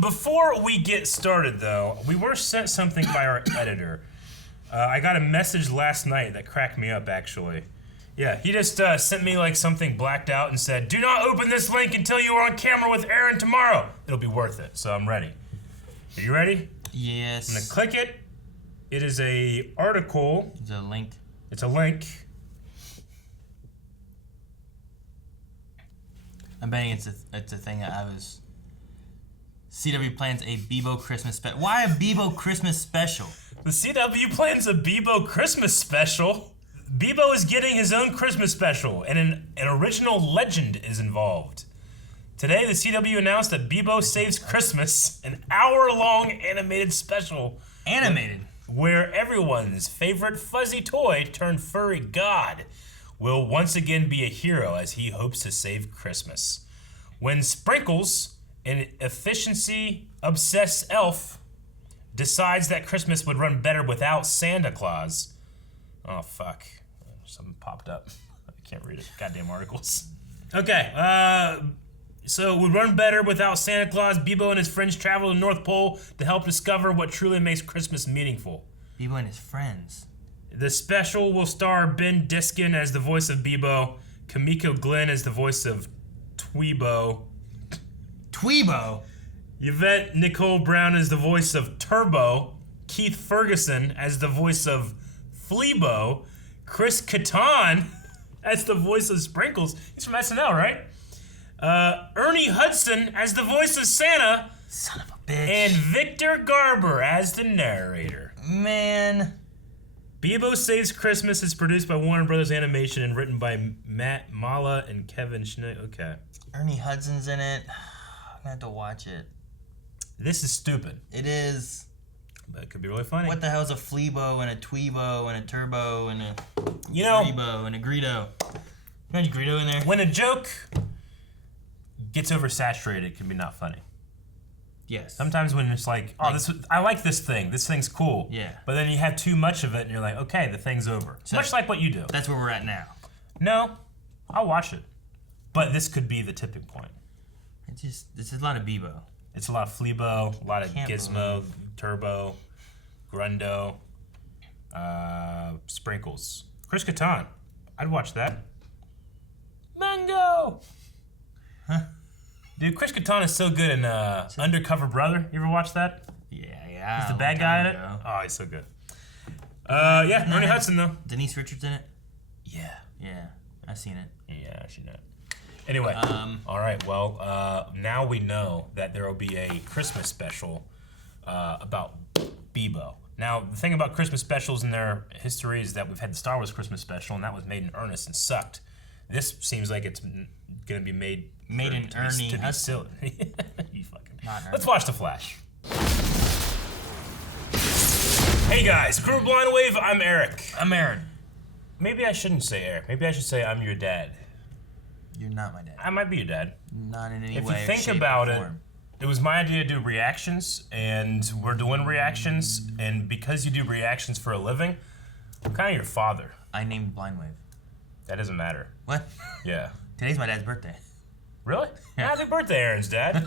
Before we get started, though, we were sent something by our editor. I got a message last night that cracked me up, actually. Yeah, he just sent me like something blacked out and said, "Do not open this link until you are on camera with Aaron tomorrow. It'll be worth it." So I'm ready. Are you ready? Yes. I'm gonna click it. It is a article. It's a link. It's a link. I'm betting it's a thing that I was. CW plans a Bebo Christmas special. Why a Bebo Christmas special? The CW plans a Bebo Christmas special. Bebo is getting his own Christmas special, and an original legend is involved. Today, the CW announced that Bebo Saves Christmas, an hour-long animated special. Animated? Where everyone's favorite fuzzy toy turned furry god will once again be a hero as he hopes to save Christmas. When Sprinkles, an efficiency-obsessed elf, decides that Christmas would run better without Santa Claus. Oh, fuck. Something popped up. I can't read it. Goddamn articles. Okay, so it would run better without Santa Claus. Bebo and his friends travel to the North Pole to help discover what truly makes Christmas meaningful. Bebo and his friends. The special will star Ben Diskin as the voice of Bebo, Kamiko Glenn as the voice of Tweebo, Tweebo? Yvette Nicole Brown as the voice of Turbo, Keith Ferguson as the voice of Fleebo, Chris Kattan as the voice of Sprinkles. He's from SNL, right? Ernie Hudson as the voice of Santa. Son of a bitch. And Victor Garber as the narrator. Man. Bebo Saves Christmas is produced by Warner Brothers Animation and written by Matt Mala and Kevin Schneider. Okay. Ernie Hudson's in it. I'm gonna have to watch it. This is stupid. It is. But it could be really funny. What the hell is a Fleebo and a Tweebo and a Turbo and a Rebo and a Greedo? You got any Greedo in there? When a joke gets oversaturated, it can be not funny. Yes. Sometimes when it's like, oh, I like this thing. This thing's cool. Yeah. But then you have too much of it, and you're like, okay, the thing's over. So much like what you do. That's where we're at now. No, I'll watch it. But this could be the tipping point. This is a lot of Bebo. It's a lot of Fleebo, a lot of Gizmo, Turbo, Grundo, Sprinkles. Chris Kattan. I'd watch that. Mango! Huh? Dude, Chris Kattan is so good in Undercover Brother. You ever watch that? Yeah. He's the bad guy in it? Oh, he's so good. Yeah, Ernie Hudson, though. Denise Richards in it? Yeah. Yeah, I've seen it. Yeah, I've seen it. Anyway, all right, well, now we know that there will be a Christmas special about Bebo. Now, the thing about Christmas specials in their history is that we've had the Star Wars Christmas special, and that was made in earnest and sucked. This seems like it's going to be made in Ernie to be Hudson. silly. You fucking. Not Let's Ernie. watch The Flash. Hey guys, Crew Blind Wave, I'm Eric. I'm Aaron. Maybe I shouldn't say Eric. Maybe I should say I'm your dad. You're not my dad. I might be your dad. Not in any If way. you think about it, it was my idea to do reactions, and we're doing reactions, and because you do reactions for a living, I'm kind of your father. I named Blind Wave. That doesn't matter. What? Yeah. Today's my dad's birthday. Really? Yeah. Happy birthday, Aaron's dad.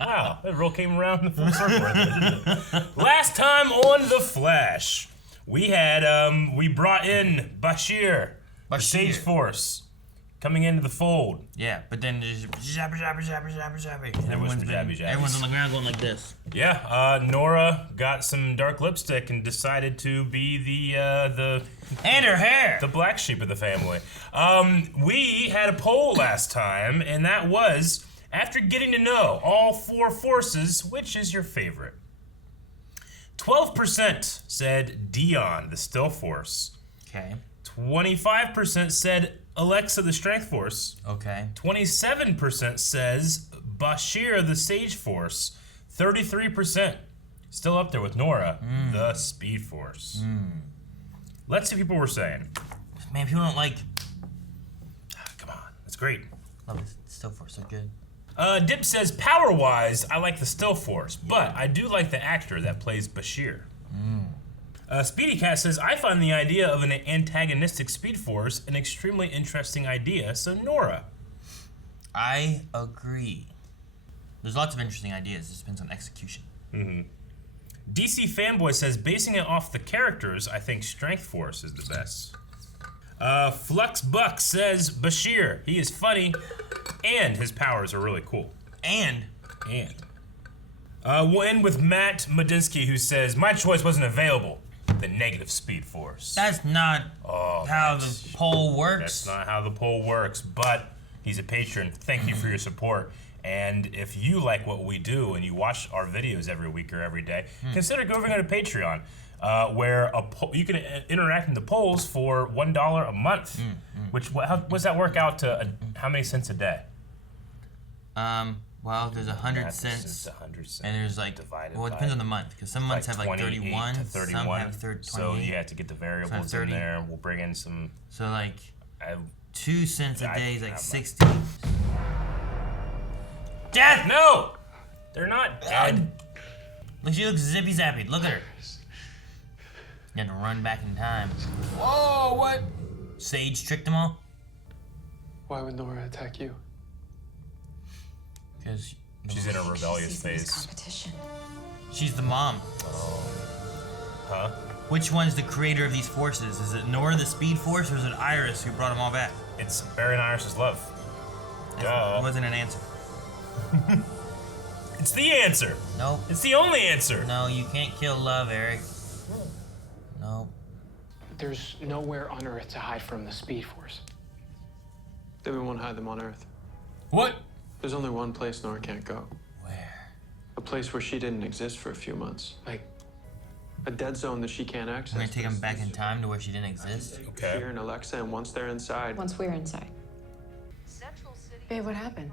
Wow, that roll came around in full circle right there, didn't it? Last time on The Flash, we had, we brought in Bashir, the Sage Force, coming into the fold. Yeah, but then there's jabber. Everyone's on the ground going like this. Yeah, Nora got some dark lipstick and decided to be the And her hair. the black sheep of the family. We had a poll last time, and that was, after getting to know all four forces, which is your favorite? 12% said Dion, the Still Force. Okay. 25% said Alexa, the Strength Force. Okay. 27% says Bashir, the Sage Force. 33% still up there with Nora, the Speed Force. Let's see what people were saying. Man, people don't like. Come on, that's great. Love it. Still Force, so good. Dip says, power-wise, I like the Still Force, but I do like the actor that plays Bashir. Speedy Cat says, I find the idea of an antagonistic Speed Force an extremely interesting idea, so Nora. I agree. There's lots of interesting ideas. It depends on execution. DC Fanboy says, basing it off the characters, I think Strength Force is the best. Flux Buck says, Bashir, he is funny, and his powers are really cool. And We'll end with Matt Madinsky, who says, my choice wasn't available. The negative Speed Force. that's not how the poll works. That's not how the poll works, but he's a patron. Thank you for your support. And if you like what we do and you watch our videos every week or every day, consider going to Patreon, where you can interact in the polls for $1 a month. How does that work out to how many cents a day? Well, there's 100 cents, and there's like, well, it depends on the month, because some months have like 31, to 31. some have 28. So you have to get the variables in there. We'll bring in some. So like, 2 cents a day is like 60. Death! No! They're not dead. Look, she looks zippy zappy. Look at her. You had to run back in time. Whoa, what? Sage tricked them all? Why would Nora attack you? Because She's in a rebellious phase. Competition. she's the mom. Huh? Which one's the creator of these forces? Is it Nora the Speed Force, or is it Iris who brought them all back? It's Barry and Iris' love. Duh. It wasn't an answer. It's the answer. Nope. It's the only answer. No, you can't kill love, Eric. No. There's nowhere on Earth to hide from the Speed Force. Then we won't hide them on Earth. What? There's only one place Nora can't go. Where? A place where she didn't exist for a few months. Like a dead zone that she can't access. I'm gonna take them back in time to where she didn't exist. Okay. Here and Alexa, and once they're inside. Once we're inside. Babe, what happened?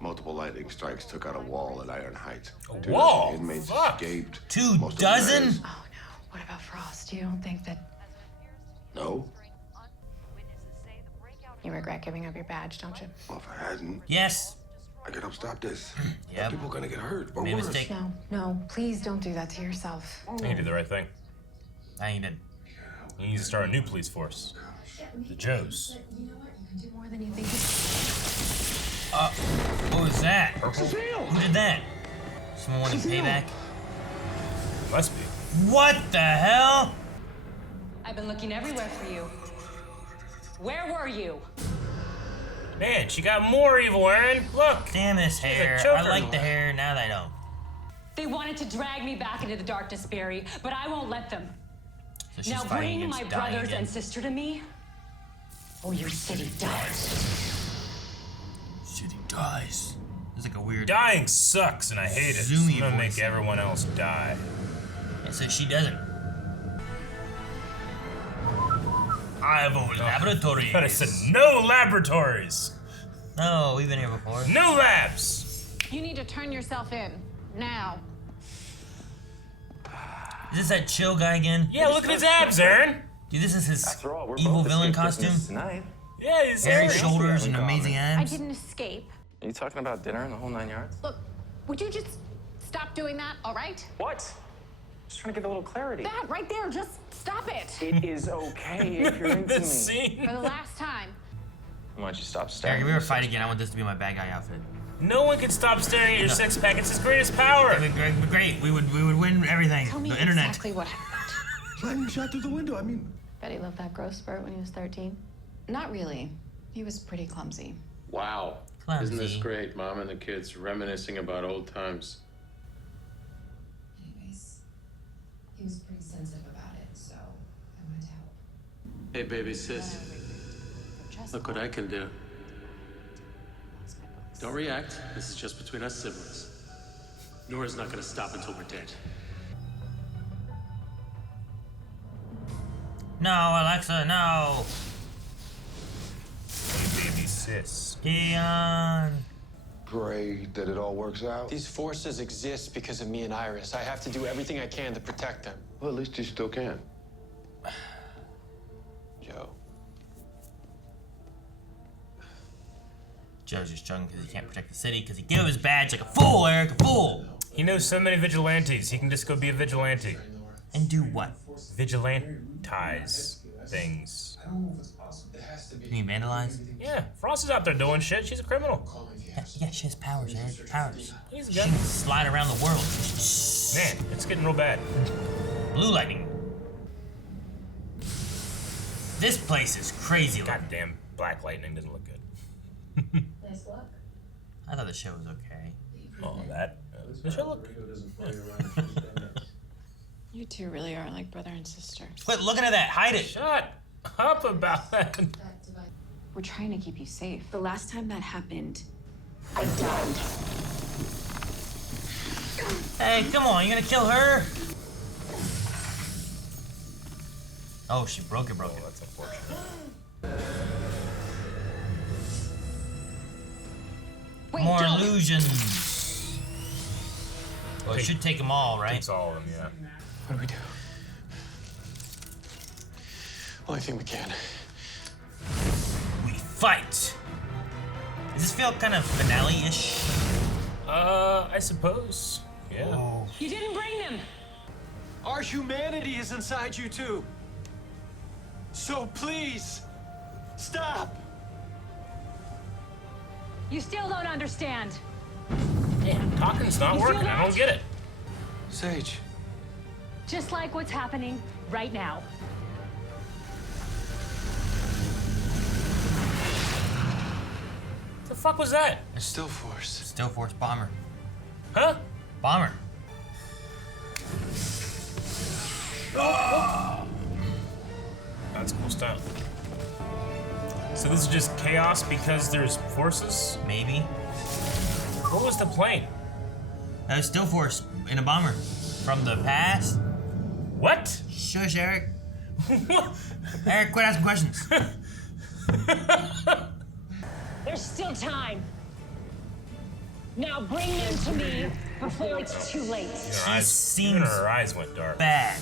Multiple lightning strikes took out a wall at Iron Heights. A wall? Inmates Fuck. escaped. 2 Most of dozen? them Oh no. What about Frost? You don't think that No. you regret giving up your badge, don't you? Well, if I hadn't, Yes. I could help stop this. Yep. People are gonna get hurt. Or Made a worse. mistake. No, please don't do that to yourself. I think you did the right thing. I ain't did. You need to start a new police force. The Joes. You know what? You can do more than you think. What was that? Purple? Who did that? Someone wanting payback? Must be. What the hell? I've been looking everywhere for you. Where were you? Man, she got more evil, Aaron. Look. Damn this hair. choker. I like the hair, now that I don't. They wanted to drag me back into the darkness, Barry, but I won't let them. So she's Now fighting bring against my dying brothers again. and sister to me, or your city dies. City dies. It's like a weird. Dying sucks, and I hate it. Zoomy I'm gonna make voice. everyone else die. And so she doesn't. I have a laboratory. But I said no laboratories. No, we've been here before. No labs. You need to turn yourself in. Now. Is this that chill guy again? Yeah, look at his abs, Aaron. Dude, this is his After all, we're evil both villain escaped costume. Christmas tonight. Yeah, he's Hairy hairy. shoulders and in common. amazing I abs. didn't escape. Are you talking about dinner and the whole 9 yards? Look, would you just stop doing that, all right? What? Just trying to get a little clarity. That right there, just stop it. It is okay if you're into me. This scene. For the last time. Why don't you stop Eric, staring? if we ever fight again, I want this to be my bad guy outfit. No one can stop staring at your No. six-pack. It's his greatest power. It'd be great. We would win everything. Tell me The internet. exactly what happened. Lightning shot through the window. I mean, Betty loved that growth spurt when he was 13. Not really. He was pretty clumsy. Wow. Clumsy. Isn't this great? Mom and the kids reminiscing about old times. Anyways, he was pretty sensitive about it, so I wanted to help. Hey, baby sis. Look what I can do. Don't react. This is just between us siblings. Nora's not gonna stop until we're dead. No, Alexa, no. Hey, baby sis. Keon. pray that it all works out. These forces exist because of me and Iris. I have to do everything I can to protect them. Well, at least you still can. Joe. Joe's just struggling because he can't protect the city because he gave his badge like a fool, Eric, a fool. He knows so many vigilantes. He can just go be a vigilante. And do what? Vigilantize things. You mean vandalize? Yeah, Frost is out there doing shit. She's a criminal. Yeah, she has powers, Eric. Powers. He's She got can slide around the world. man. It's getting real bad. Blue lightning. This place is crazy. Goddamn black lightning doesn't look good. Nice luck. I thought the show was okay. Oh, that. The show look. You two really are like brother and sister. Quit looking at that. Hide it. Shut up about that. We're trying to keep you safe. The last time that happened, I died. Hey, come on. You gonna kill her? Oh, she broke it. Oh, that's unfortunate. Wait, More don't. illusions. Well, it should take them all, right? Takes all of them, yeah. What do we do? Only thing we can. We fight. Does this feel kind of finale-ish? I suppose. Yeah. Oh. You didn't bring them. Our humanity is inside you too. So please, stop. You still don't understand. Damn, talking's not You feel working. I don't that? get it. Sage. Just like what's happening right now. What the fuck was that? Still Force. Still Force bomber. Huh? Bomber. That's cool stuff. So this is just chaos because there's forces? Maybe. What was the plane? That was Still Force in a bomber. From the past. What? Shush, Eric. Eric, quit asking questions. There's still time. Now bring them to me before it's too late. Even her eyes went dark. Bad.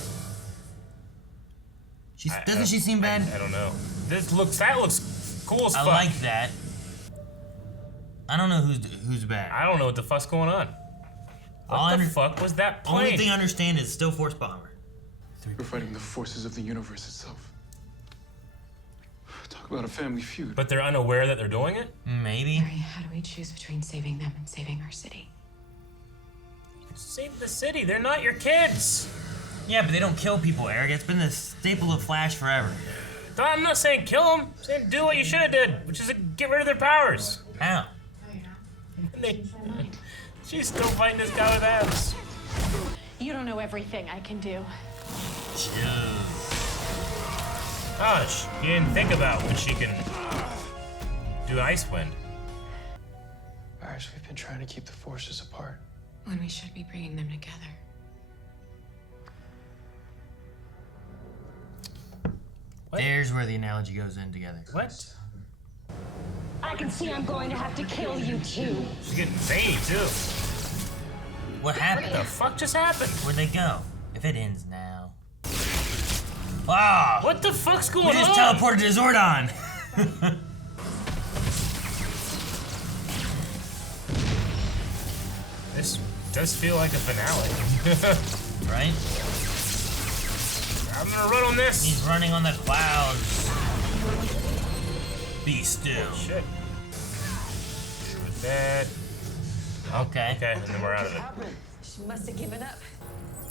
Doesn't she seem bad? I don't know. That looks cool as I fuck. like that. I don't know who's bad. I don't know what the fuck's going on. What the fuck was that plane? Only thing I understand is Still Force bomber. We're fighting the forces of the universe itself. Talk about a family feud. But they're unaware that they're doing it? Maybe. Harry, how do we choose between saving them and saving our city? Save the city. They're not your kids. Yeah, but they don't kill people, Eric. It's been the staple of Flash forever. I'm not saying kill them. I'm saying do what you should have did, which is get rid of their powers. How? She's still fighting this guy with abs. You don't know everything I can do. Gosh, you didn't think about when she can do Ice Wind. Iris, we've been trying to keep the forces apart. When we should be bringing them together. What? There's where the analogy goes in together. What? I can see I'm going to have to kill you too. She's getting zany too. What happened? What the fuck just happened? Where'd they go? If it ends now. Wow! What the fuck's going We just on? teleported to Zordon! This does feel like a finale. Right? I'm gonna run on this. He's running on the clouds. Be still. Shit. With that. Okay. Okay, and then we're out of it. She must have given up.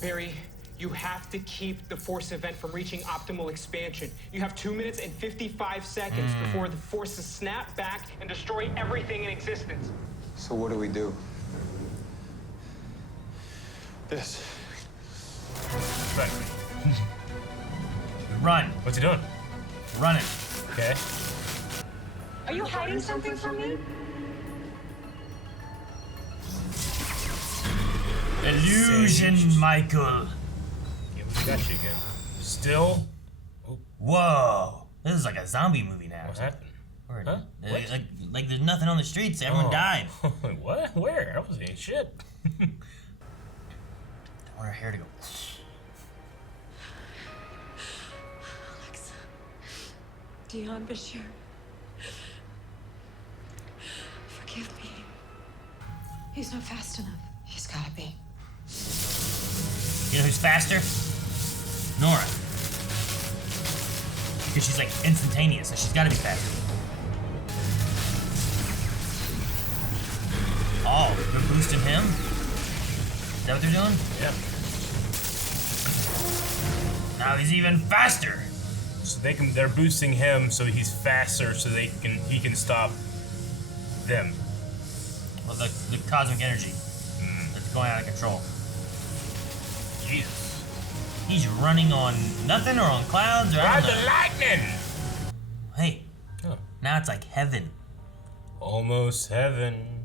Barry, you have to keep the Force event from reaching optimal expansion. You have 2 minutes and 55 seconds before the forces snap back and destroy everything in existence. So what do we do? This. Run. Run. What's he doing? Running. Okay. Are you hiding something from me? Illusion, Sage. Michael. Yeah, we got you again. Still? Whoa. This is like a zombie movie now. What happened? Or, Huh? What? Like there's nothing on the streets. Everyone died. What? Where? I wasn't seeing shit. I want her hair to go. Alexa. Dion Bashir. Forgive me. He's not fast enough. He's gotta be. You know who's faster? Nora. Because she's like instantaneous, so she's got to be faster. Oh, they're boosting him? Is that what they're doing? Yep. Now he's even faster. So they're boosting him so he's faster so he can stop them. Well, the cosmic energy that's going out of control. Jesus. He's running on nothing or on clouds or I Ride don't the know. lightning! Hey, Oh. now it's like heaven. Almost heaven.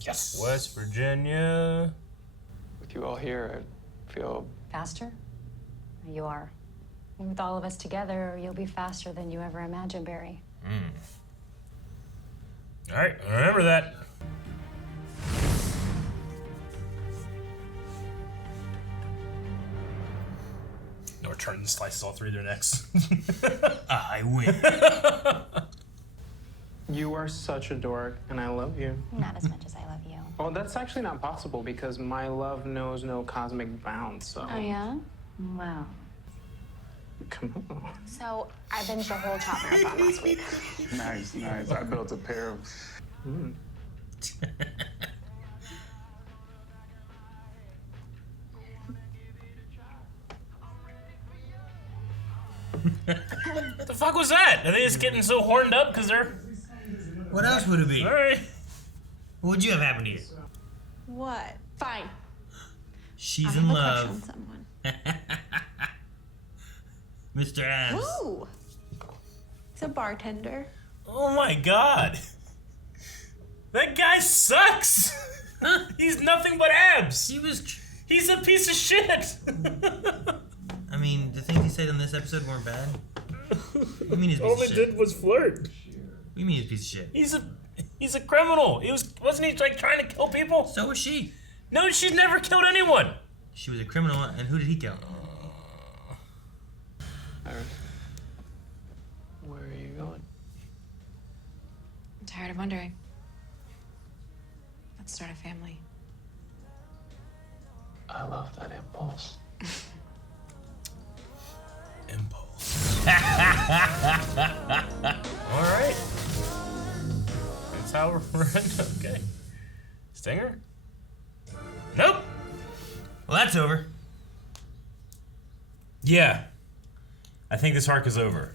Yes. West Virginia. With you all here, I feel Faster? You are. And with all of us together, you'll be faster than you ever imagined, Barry. All right, remember that. Nor turns and slices all three of their necks. I win. You are such a dork, and I love you. Not as much as I love you. Well, that's actually not possible because my love knows no cosmic bounds, so. Oh, yeah? Wow. Come on. So I binged the whole chop marathon last week. Nice, nice. I built a pair of. What the fuck was that? Are they just getting so horned up because they're... What else would it be? All right. What would you have happened to you? What? Fine. She's I in have a crush on love. someone. Mr. Abs. Ooh. He's a bartender. Oh my god. That guy sucks. He's nothing but abs. He's a piece of shit. I mean, the things he said in this episode weren't bad. What do you mean he's a piece All of they shit? did was flirt. What do you mean he's a piece of shit? He's a criminal. Wasn't he like trying to kill people? So was she. No, she's never killed anyone. She was a criminal, and who did he kill? Iris. Where are you going? I'm tired of wondering. Let's start a family. I love that impulse. Impulse. All right. That's how we're okay. Stinger? Nope. Well, that's over. Yeah. I think this arc is over.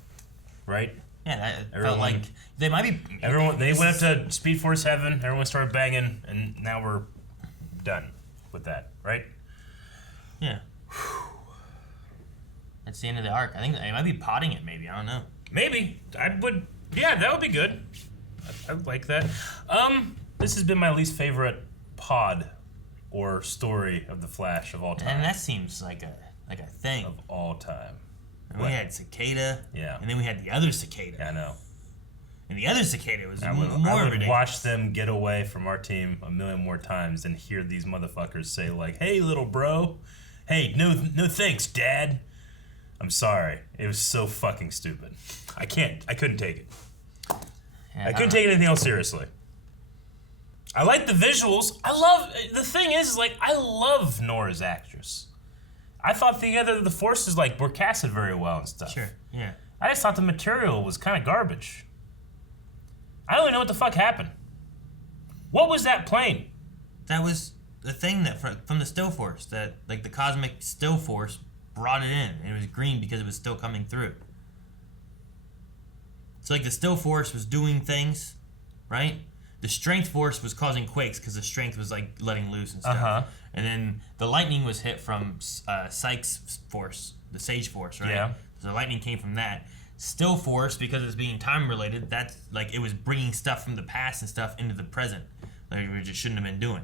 Right? Yeah, that Everyone- felt like they might be. They went up to Speed Force Heaven, everyone started banging, and now we're done with that, right? Yeah. That's the end of the arc. I think they might be potting it, maybe. I don't know. Maybe. That would be good. I would like that. This has been my least favorite pod or story of the Flash of all time. And that seems like a thing. Of all time. And we had Cicada. Yeah. And then we had the other Cicada. Yeah, I know. And the other Cicada was I would more ridiculous. watch them get away from our team a million more times than hear these motherfuckers say like, "Hey, little bro. Hey, no thanks, Dad." I'm sorry. It was so fucking stupid. I couldn't take it. Yeah, I couldn't take anything else seriously. I like the visuals. The thing is, like, I love Nora's actress. I thought the forces, like, were casted very well and stuff. Sure, yeah. I just thought the material was kind of garbage. I don't even know what the fuck happened. What was that plane? That was the thing that from the still force, that like the cosmic still force brought it in, and it was green because it was still coming through. So like the still force was doing things, right? The strength force was causing quakes because the strength was like letting loose and stuff. And then the lightning was hit from Psyche's force, the Sage force, right? Yeah. So the lightning came from that. Still force, because it's being time related, that's like it was bringing stuff from the past and stuff into the present, like we just shouldn't have been doing.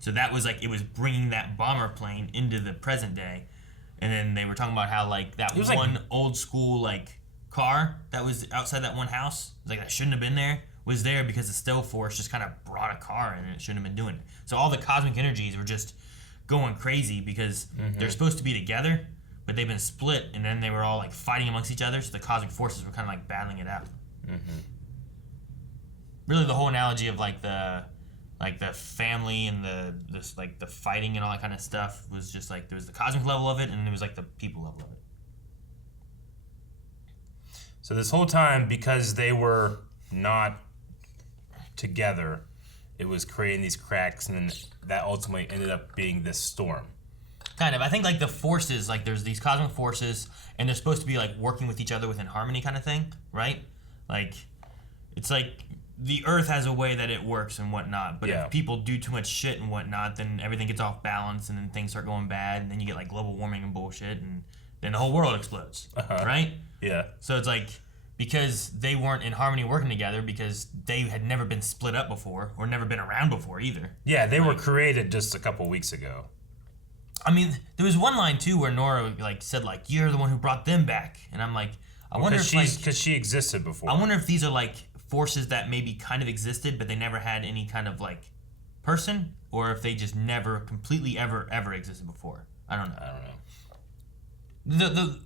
So that was like it was bringing that bomber plane into the present day, and then they were talking about how like that was one old school like car that was outside that one house, like that shouldn't have been there, was there because the still force just kind of brought a car in and it shouldn't have been doing it. So all the cosmic energies were just going crazy because they're supposed to be together, but they've been split, and then they were all like fighting amongst each other, so the cosmic forces were kind of like battling it out. Really, the whole analogy of like the family and the fighting and all that kind of stuff was just like there was the cosmic level of it, and there was like the people level of it. So this whole time, because they were not together, it was creating these cracks, and then that ultimately ended up being this storm. Kind of. I think like the forces, like there's these cosmic forces, and they're supposed to be like working with each other within harmony, kind of thing, right? Like, it's like the Earth has a way that it works and whatnot, but if people do too much shit and whatnot, then everything gets off balance, and then things start going bad, and then you get like global warming and bullshit, and then the whole world explodes, right? Yeah. So it's like, because they weren't in harmony working together, because they had never been split up before, or never been around before either. Yeah, they were created just a couple weeks ago. I mean, there was one line too where Nora like said like, "You're the one who brought them back," and I'm like, I wonder if like, because she existed before. I wonder if these are like forces that maybe kind of existed, but they never had any kind of like person, or if they just never completely ever existed before. I don't know.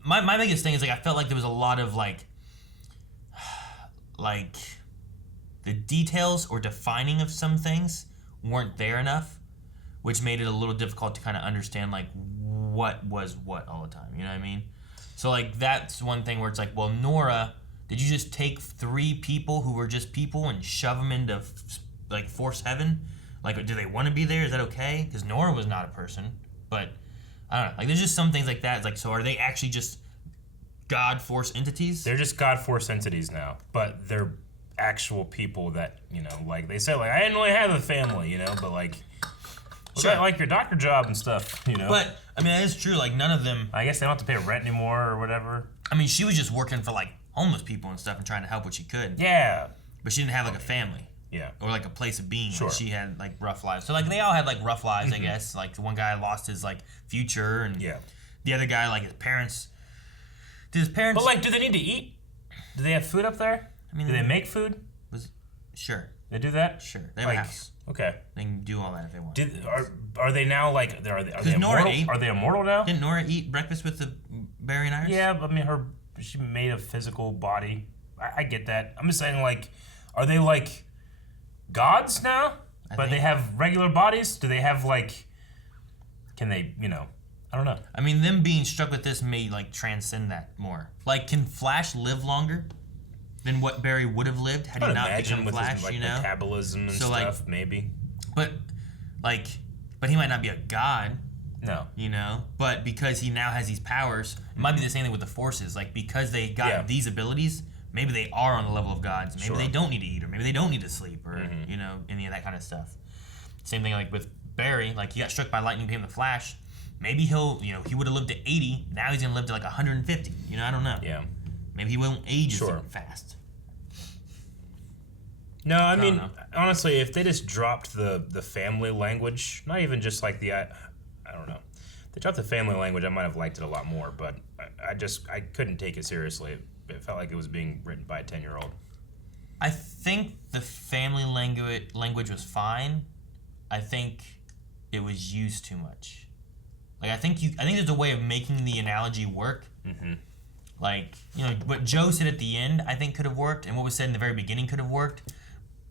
My biggest thing is like I felt like there was a lot of like the details or defining of some things weren't there enough, which made it a little difficult to kind of understand like what was what all the time. You know what I mean? So like that's one thing where it's like, well, Nora, did you just take 3 people who were just people and shove them into like Force Heaven? Like, do they want to be there? Is that okay? Because Nora was not a person, but I don't know. Like, there's just some things like that. It's like, so are they actually just God Force entities? They're just God Force entities now, but they're actual people that, you know, like they said, like I didn't really have a family, you know, but like, was that like your doctor job and stuff, you know? But I mean, that is true. Like, none of them. I guess they don't have to pay rent anymore or whatever. I mean, she was just working for like homeless people and stuff and trying to help what she could. Yeah. But she didn't have like a family. Yeah. Or like a place of being. Sure. She had like rough lives. So like they all had like rough lives, I guess. Like the one guy lost his like future, and the other guy like his parents. Did his parents? But like, do they need to eat? Do they have food up there? I mean, do they make food? Sure. They do that? Sure. They have a house. Okay. They can do all that if they want. Are they now like are they Nora immortal? Are they immortal now? Didn't Nora eat breakfast with the Barry and Iris? Yeah, I mean she made a physical body. I get that. I'm just saying, like, are they like gods now? But they have regular bodies? Do they have like? Can they? You know, I don't know. I mean, them being struck with this may like transcend that more. Like, can Flash live longer than what Barry would have lived had he not become with Flash? His, like, you know, metabolism and stuff, like, maybe. But he might not be a god. No. You know, but because he now has these powers, it might be the same thing with the forces. Like, because they got these abilities, maybe they are on the level of gods. Maybe they don't need to eat, or maybe they don't need to sleep, or you know, any of that kind of stuff. Same thing like with Barry. Like, he got struck by lightning, became the Flash. Maybe he would have lived to 80. Now he's gonna live to like 150. You know, I don't know. Yeah. Maybe he won't age so fast. No, I mean, honestly, if they just dropped the family language, not even just like I don't know. If they dropped the family language, I might have liked it a lot more, but I couldn't take it seriously. It felt like it was being written by a 10-year-old. I think the family language was fine. I think it was used too much. Like, I think there's a way of making the analogy work. Mm-hmm. Like, you know, what Joe said at the end, I think could have worked, and what was said in the very beginning could have worked.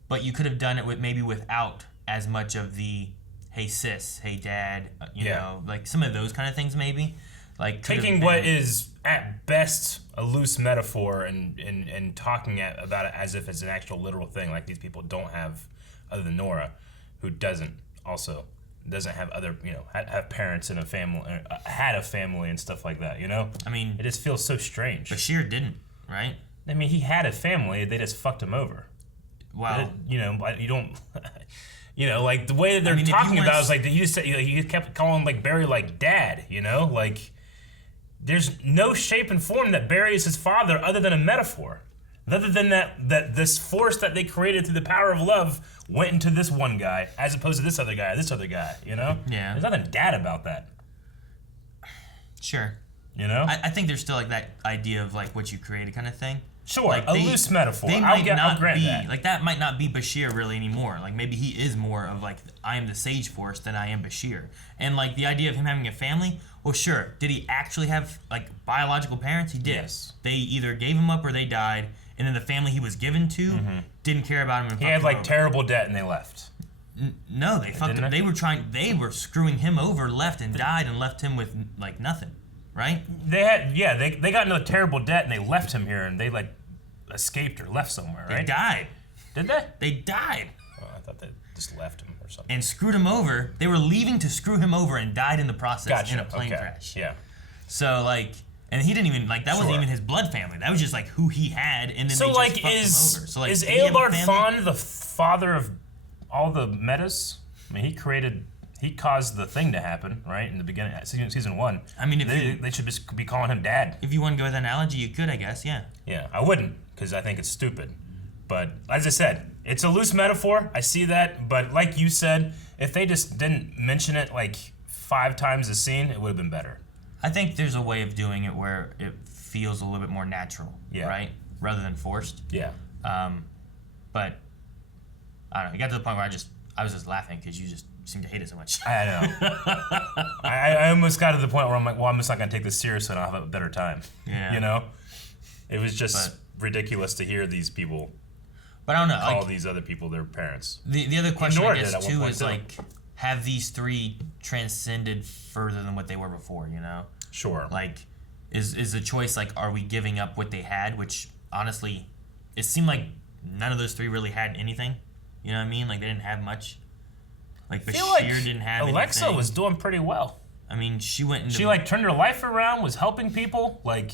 But you could have done it without as much of the "Hey sis," "Hey dad," you know, like some of those kind of things maybe. Like taking what is at best a loose metaphor and talking about it as if it's an actual literal thing. Like, these people don't have, other than Nora, who doesn't have other, you know, have parents and a family, had a family and stuff like that. You know. I mean, it just feels so strange. Bashir didn't, right? I mean, he had a family. They just fucked him over. Wow. You know, you don't. You know, like the way that they're talking about is like you said. You kept calling like Barry like dad. You know, like there's no shape and form that Barry is his father other than a metaphor. Other than that this force that they created through the power of love went into this one guy as opposed to this other guy. You know. Yeah. There's nothing dad about that. Sure. You know. I think there's still like that idea of like what you created kind of thing. Sure, like a loose metaphor. They might I'll grant be that. like that might not be Bashir really anymore. Like, maybe he is more of like, I am the Sage Force than I am Bashir. And like the idea of him having a family, well, sure. Did he actually have like biological parents? He did. Yes. They either gave him up or they died, and then the family he was given to didn't care about him. And he had like terrible debt and they left. No, they fucked him. They were screwing him over, left and died, and left him with like nothing. Right? They got into a terrible debt and they left him here, and they like escaped or left somewhere, They right? died. Did they? They died. Oh, I thought they just left him or something. And screwed him over. They were leaving to screw him over and died in the process Gotcha. in a plane Okay. crash. Yeah. So like, and he didn't even like that wasn't Sure. even his blood family. That was just like who he had, and then So they like, just fucked him over. So like, is did he have a Eobard family? Thawne the father of all the metas? I mean, he caused the thing to happen, right? In the beginning, season 1. I mean, they should just be calling him Dad. If you want to go with that analogy, you could, I guess, yeah. Yeah, I wouldn't, because I think it's stupid. But as I said, it's a loose metaphor. I see that, but like you said, if they just didn't mention it like 5 times a scene, it would have been better. I think there's a way of doing it where it feels a little bit more natural, right? Rather than forced. Yeah. But I don't know. It got to the point where I was just laughing because you just seem to hate it so much. I know. I almost got to the point where I'm like, well, I'm just not gonna take this seriously, and I'll have a better time. Yeah. You know, it was just ridiculous to hear these people. But I don't know. Call Like, these other people their parents. the other question Nora I guess did at one too point, is like, have these 3 transcended further than what they were before? You know. Sure. Like, is the choice like, are we giving up what they had? Which honestly, it seemed like none of those 3 really had anything. You know what I mean? Like they didn't have much. Like I feel Bashir like didn't have Alexa anything. was doing pretty well. I mean, she went into... She like turned her life around, was helping people. Like,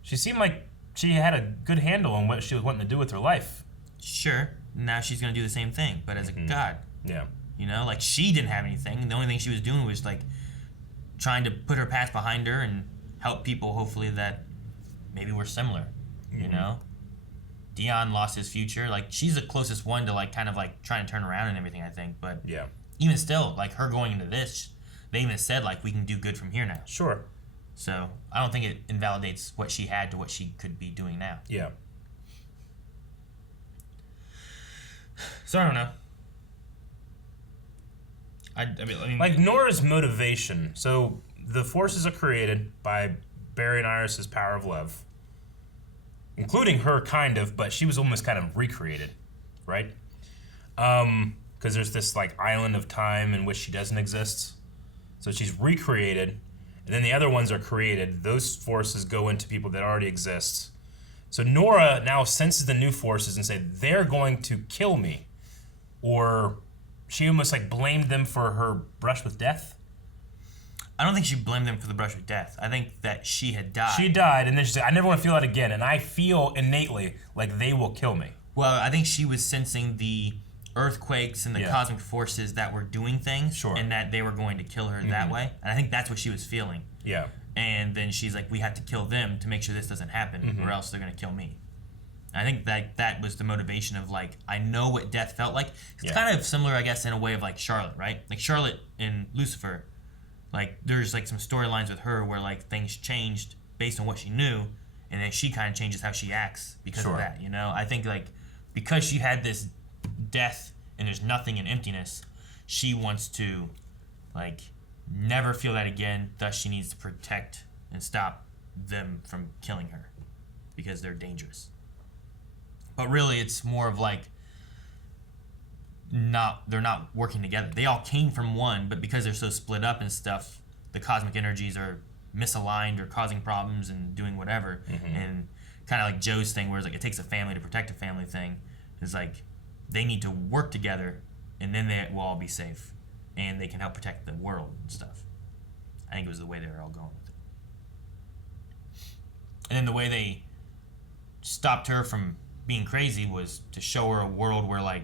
she seemed like she had a good handle on what she was wanting to do with her life. Sure. Now she's going to do the same thing, but as a god. Yeah. You know, like she didn't have anything. The only thing she was doing was like trying to put her past behind her and help people, hopefully, that maybe were similar. You know? Dion lost his future. Like, she's the closest one to like kind of like trying to turn around and everything, I think. But yeah, even still, like her going into this, they even said like we can do good from here now. Sure. So I don't think it invalidates what she had to what she could be doing now. Yeah. So I don't know. I mean, like Nora's motivation. So the forces are created by Barry and Iris's power of love, including her, kind of, but she was almost kind of recreated, right? Because there's this like island of time in which she doesn't exist, so she's recreated, and then the other ones are created. Those forces go into people that already exist. So Nora now senses the new forces and say they're going to kill me, or she almost like blamed them for her brush with death. I don't think she blamed them for the brush with death. I think that she had died. She died, and then she said, I never want to feel that again, and I feel innately like they will kill me. Well, I think she was sensing the earthquakes and the cosmic forces that were doing things, and that they were going to kill her that way. And I think that's what she was feeling. Yeah. And then she's like, we have to kill them to make sure this doesn't happen, or else they're going to kill me. I think that was the motivation of like, I know what death felt like. It's kind of similar, I guess, in a way of like Charlotte, right? Like Charlotte in Lucifer, like there's like some storylines with her where like things changed based on what she knew, and then she kind of changes how she acts because of that, you know? I think like because she had this death and there's nothing in emptiness, she wants to like never feel that again, thus she needs to protect and stop them from killing her because they're dangerous. But really, it's more of like they're not working together. They all came from one, but because they're so split up and stuff, the cosmic energies are misaligned or causing problems and doing whatever. And kind of like Joe's thing, where it's like it takes a family to protect a family thing, is like they need to work together, and then they will all be safe, and they can help protect the world and stuff. I think it was the way they were all going with it. And then the way they stopped her from being crazy was to show her a world where like,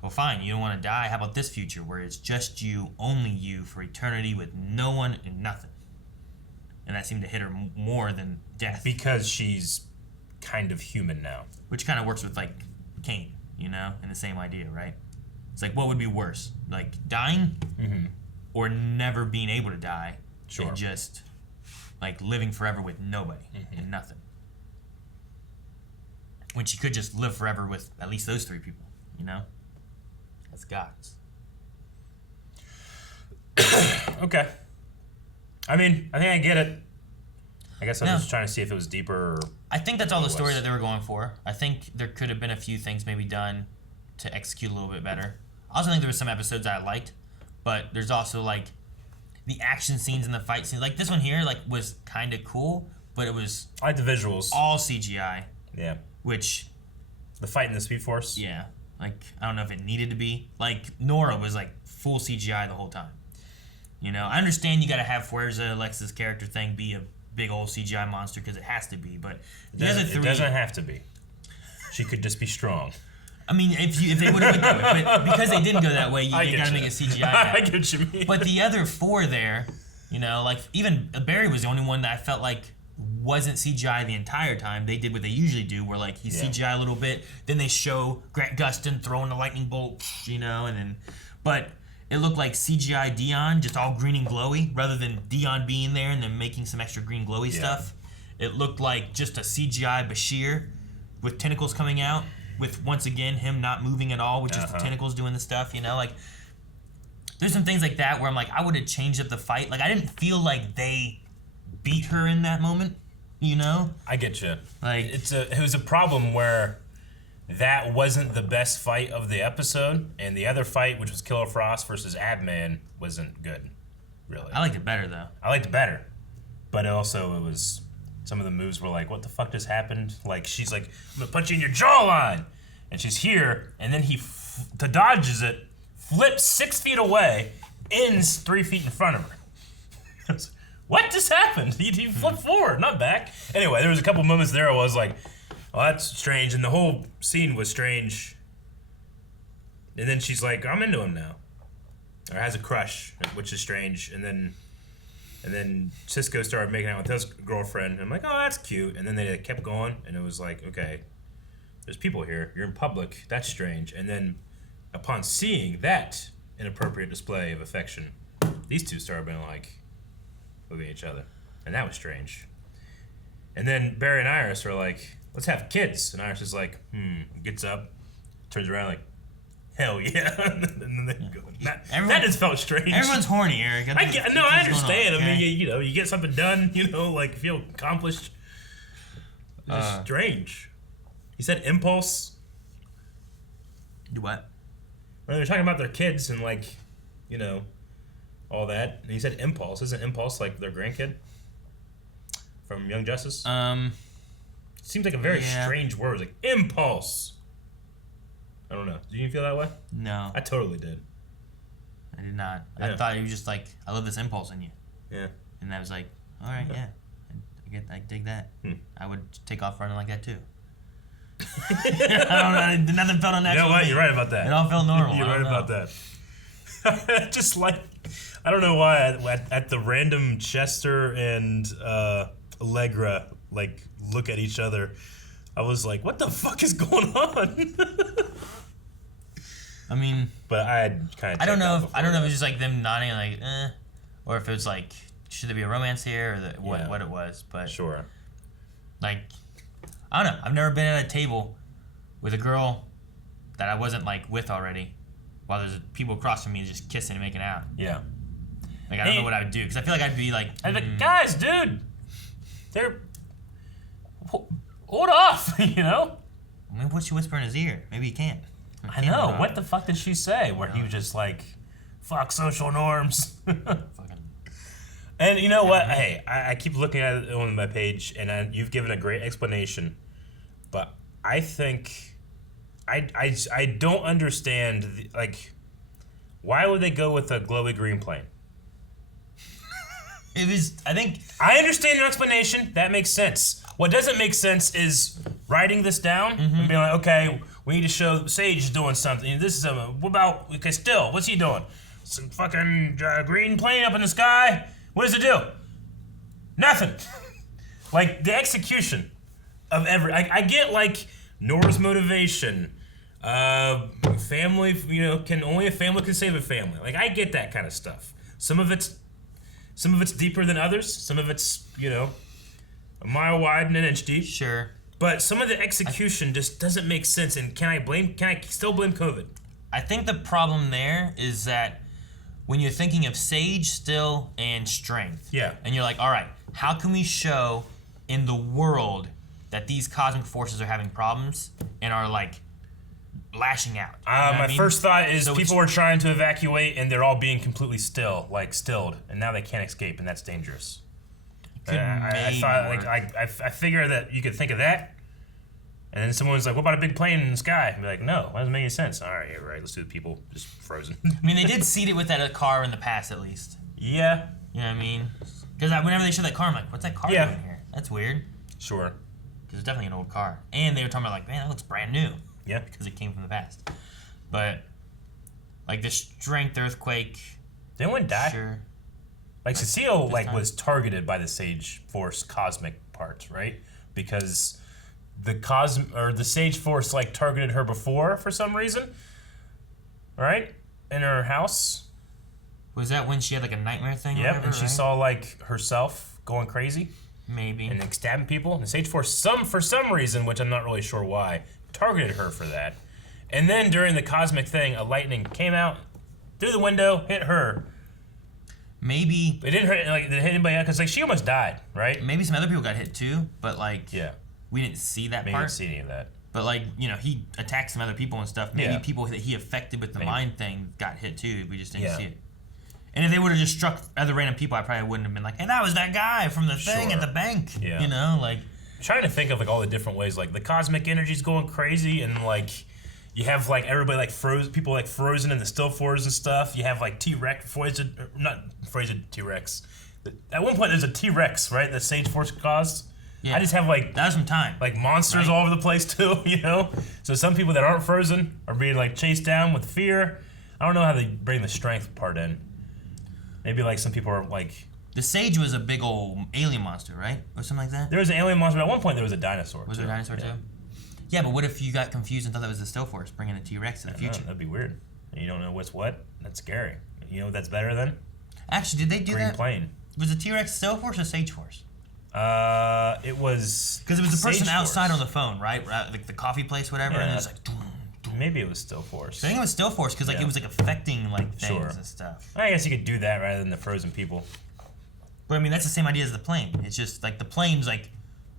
well, fine, you don't want to die. How about this future where it's just you, only you, for eternity with no one and nothing? And that seemed to hit her more than death. Because she's kind of human now. Which kind of works with like Cain, you know, and the same idea, right? It's like, what would be worse? Like dying or never being able to die and just like living forever with nobody and nothing? When she could just live forever with at least those 3 people, you know? As gods. Okay. I mean, I think I get it. I guess I was just trying to see if it was deeper. Or I think that's all the story that they were going for. I think there could have been a few things maybe done to execute a little bit better. I also think there were some episodes that I liked, but there's also like the action scenes and the fight scenes. Like this one here, like was kind of cool, but it was I like the visuals. All CGI. Yeah. which The fight in the Speed Force? yeah, like I don't know if it needed to be. Like Nora was like full CGI the whole time. You know, I understand you got to have Fuerza Alexa's character thing be a big old CGI monster because it has to be, but the other three... It doesn't have to be. She could just be strong. I mean, if they would have went that way, but because they didn't go that way, you got to make a CGI guy. I get what you mean. But the other four there, you know, like even Barry was the only one that I felt like wasn't CGI the entire time. They did what they usually do, where like he's CGI a little bit, then they show Grant Gustin throwing a lightning bolt, you know, and then, but it looked like CGI Dion, just all green and glowy, rather than Dion being there and then making some extra green glowy stuff. It looked like just a CGI Bashir with tentacles coming out, with once again him not moving at all, with just the tentacles doing the stuff, you know, like there's some things like that where I'm like, I would have changed up the fight. Like I didn't feel like they beat her in that moment, you know? I get you. Like it was a problem where that wasn't the best fight of the episode, and the other fight, which was Killer Frost versus Abman, wasn't good, really. I liked it better though. I liked it better, but also it was some of the moves were like, what the fuck just happened? Like she's like, I'm gonna punch you in your jawline, and she's here, and then he dodges it, flips 6 feet away, ends 3 feet in front of her. What just happened? He flipped forward, not back. Anyway, there was a couple moments there I was like, oh, that's strange. And the whole scene was strange. And then she's like, I'm into him now. Or has a crush, which is strange. And then Cisco started making out with his girlfriend. And I'm like, oh, that's cute. And then they kept going. And it was like, okay, there's people here. You're in public. That's strange. And then upon seeing that inappropriate display of affection, these two started being like, looking at each other. And that was strange. And then Barry and Iris are like, let's have kids. And Iris is like, gets up, turns around like, hell yeah. And then they go. That just felt strange. Everyone's horny, Eric. I understand. I mean, you know, you get something done, you know, like feel accomplished. It's just strange. He said impulse. Do what? When they're talking about their kids and like, you know, all that. And he said impulse. Isn't impulse like their grandkid from Young Justice? Seems like a very strange word. Like impulse. I don't know. Do you feel that way? No. I totally did. I did not. Yeah. I thought you were just like, I love this impulse in you. Yeah. And I was like, all right, yeah. I dig that. I would take off running like that too. I don't know. Nothing felt unnatural. You know what? You're right about that. It all felt normal. You're right about that. Just like, I don't know why at the random Chester and Allegra like look at each other, I was like, what the fuck is going on? I mean, but I had kind of. I don't know if it's just like them nodding like, or if it's like, should there be a romance here or what it was? But sure. Like, I don't know. I've never been at a table with a girl that I wasn't like with already, while there's people across from me just kissing and making out. Yeah. Like I don't know what I would do because I feel like I'd be like, guys, dude, they're hold off, you know. I mean, what'd she whisper in his ear? Maybe he can't. I know. What the fuck did she say? Where he was just like, fuck social norms. And you know what? Hey, I keep looking at it on my page, and you've given a great explanation, but I think I don't understand. Like, why would they go with a glowy green plane? I understand your explanation. That makes sense. What doesn't make sense is writing this down and being like, okay, we need to show Sage is doing something. This is what about Still? What's he doing? Some fucking green plane up in the sky. What does it do? Nothing. Like the execution of I get like Nora's motivation. Family, you know, only a family can save a family. Like I get that kind of stuff. Some of it's deeper than others. Some of it's, you know, a mile wide and an inch deep. Sure. But some of the execution just doesn't make sense. And can I still blame COVID? I think the problem there is that when you're thinking of Sage, Still, and Strength. Yeah. And you're like, all right, how can we show in the world that these cosmic forces are having problems and are like lashing out? You know my first thought is people were trying to evacuate and they're all being completely stilled, and now they can't escape, and that's dangerous. I thought, like, I figure that you could think of that, And then someone's like, what about a big plane in the sky? And be like, no, that doesn't make any sense. All right, yeah, right, let's do the people just frozen. I mean, they did seed it with that car in the past, at least. Yeah. You know what I mean? Because whenever they show that car, I'm like, what's that car doing here? That's weird. Sure. Because it's definitely an old car. And they were talking about, like, man, that looks brand new. Yeah. Because it came from the past. But, like, the strength earthquake. Did anyone die? Sure. Like, Cecile, like, was targeted by the Sage Force cosmic parts, right? Because the Sage Force, like, targeted her before for some reason. Right? In her house. Was that when she had, like, a nightmare thing? Yep, and she saw, like, herself going crazy. Maybe. And like, stabbing people. And the Sage Force, for some reason, which I'm not really sure why, targeted her for that. And then during the cosmic thing, a lightning came out through the window, hit her. Maybe. It didn't hurt, like, did it hit anybody else? Because, like, she almost died, right? Maybe some other people got hit too, but, like, yeah, we didn't see that Maybe part. didn't see any of that. But, like, you know, he attacked some other people and stuff. Maybe people that he affected with the mind thing got hit too. We just didn't see it. And if they would have just struck other random people, I probably wouldn't have been like, hey, that was that guy from the thing at the bank. Yeah. You know, like. I'm trying to think of, like, all the different ways. Like, the cosmic energy's going crazy, and, like, you have, like, everybody, like, people, like, frozen in the still force and stuff. You have, like, not T-Rex. At one point, there's a T-Rex, right, that Sage Force caused. Yeah. I just have, like... That was some time. Like, monsters all over the place, too, you know? So some people that aren't frozen are being, like, chased down with fear. I don't know how they bring the strength part in. Maybe, like, some people are, like... The Sage was a big old alien monster, right? Or something like that? There was an alien monster, but at one point there was a dinosaur, Was there a dinosaur, too? Yeah, but what if you got confused and thought that was the Still Force bringing a T-Rex to the future? That'd be weird. And you don't know what's what? That's scary. You know what that's better than? Actually, did they do Green that? Plane. Was the T-Rex Still Force or Sage Force? It was... Because it was the person Sage outside Force. on the phone, right? Like the coffee place, whatever, and it was like... Maybe it was Still Force. I think it was Still Force because, like, it was, like, affecting, like, things and stuff. I guess you could do that rather than the frozen people. But, I mean, that's the same idea as the plane. It's just, like, the plane's, like,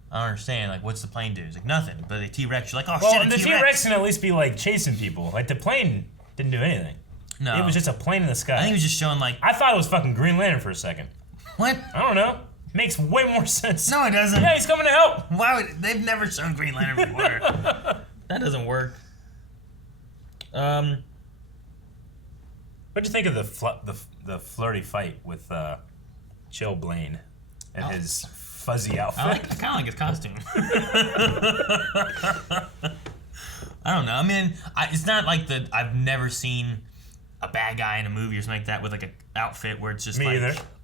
I don't understand, like, what's the plane do? It's like, nothing. But the T-Rex, you're like, oh, shit, a the T-Rex can at least be, like, chasing people. Like, the plane didn't do anything. No. It was just a plane in the sky. I think it was just showing, like... I thought it was fucking Green Lantern for a second. What? I don't know. Makes way more sense. No, it doesn't. Yeah, he's coming to help. Why would... They've never shown Green Lantern before. That doesn't work. What'd you think of the flirty fight with Chill Blaine and his fuzzy outfit? I kind of like his costume. I don't know. I mean, it's not like I've never seen a bad guy in a movie or something like that with like an outfit where it's just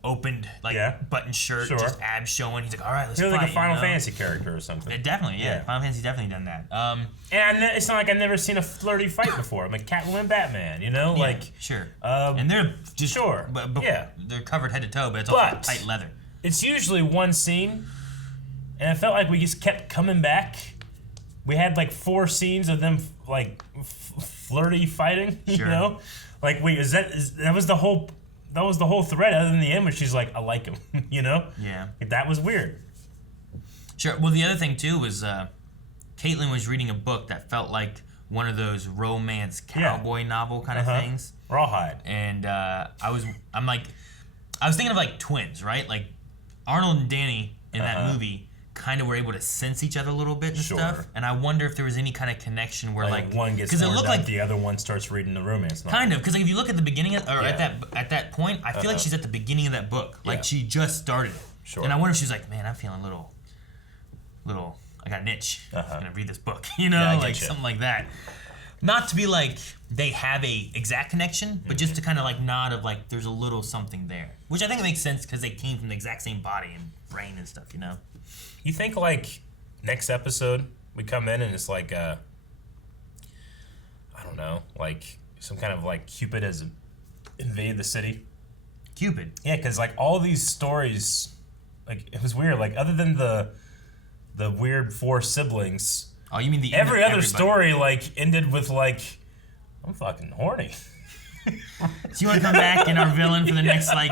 opened, like button shirt, just abs showing. He's like, all right, let's fight. Like a Final Fantasy character or something. Definitely, yeah. Final Fantasy definitely done that. And it's not like I've never seen a flirty fight before. I'm like Catwoman, Batman, you know, sure. And they're just they're covered head to toe, but it's all tight leather. It's usually one scene, and it felt like we just kept coming back. We had like 4 scenes of them like flirty fighting, you know. Like, wait, that was the whole thread, other than the end where she's like, I like him, you know? Yeah. Like, that was weird. Sure. Well, the other thing too was Caitlin was reading a book that felt like one of those romance cowboy novel kind of things. Rawhide. And I was thinking of like twins, right? Like Arnold and Danny in that movie kind of were able to sense each other a little bit and stuff. And I wonder if there was any kind of connection where like one gets more like the other one starts reading the romance novel. Kind of, because like, if you look at the beginning at that point, I feel like she's at the beginning of that book. Like she just started. Sure. And I wonder if she's like, man, I'm feeling a little. I got an itch. I'm gonna read this book, you know, like something like that. Not to be like they have a exact connection, but just to kind of like nod of like there's a little something there, which I think makes sense because they came from the exact same body and brain and stuff, you know. You think like next episode we come in and it's like I don't know, like some kind of like Cupid has invaded the city. Cupid. Yeah, because like all these stories, like it was weird. Like other than the weird 4 siblings. Oh, you mean the every other story like ended with like I'm fucking horny. So you want to come back and our villain for the next like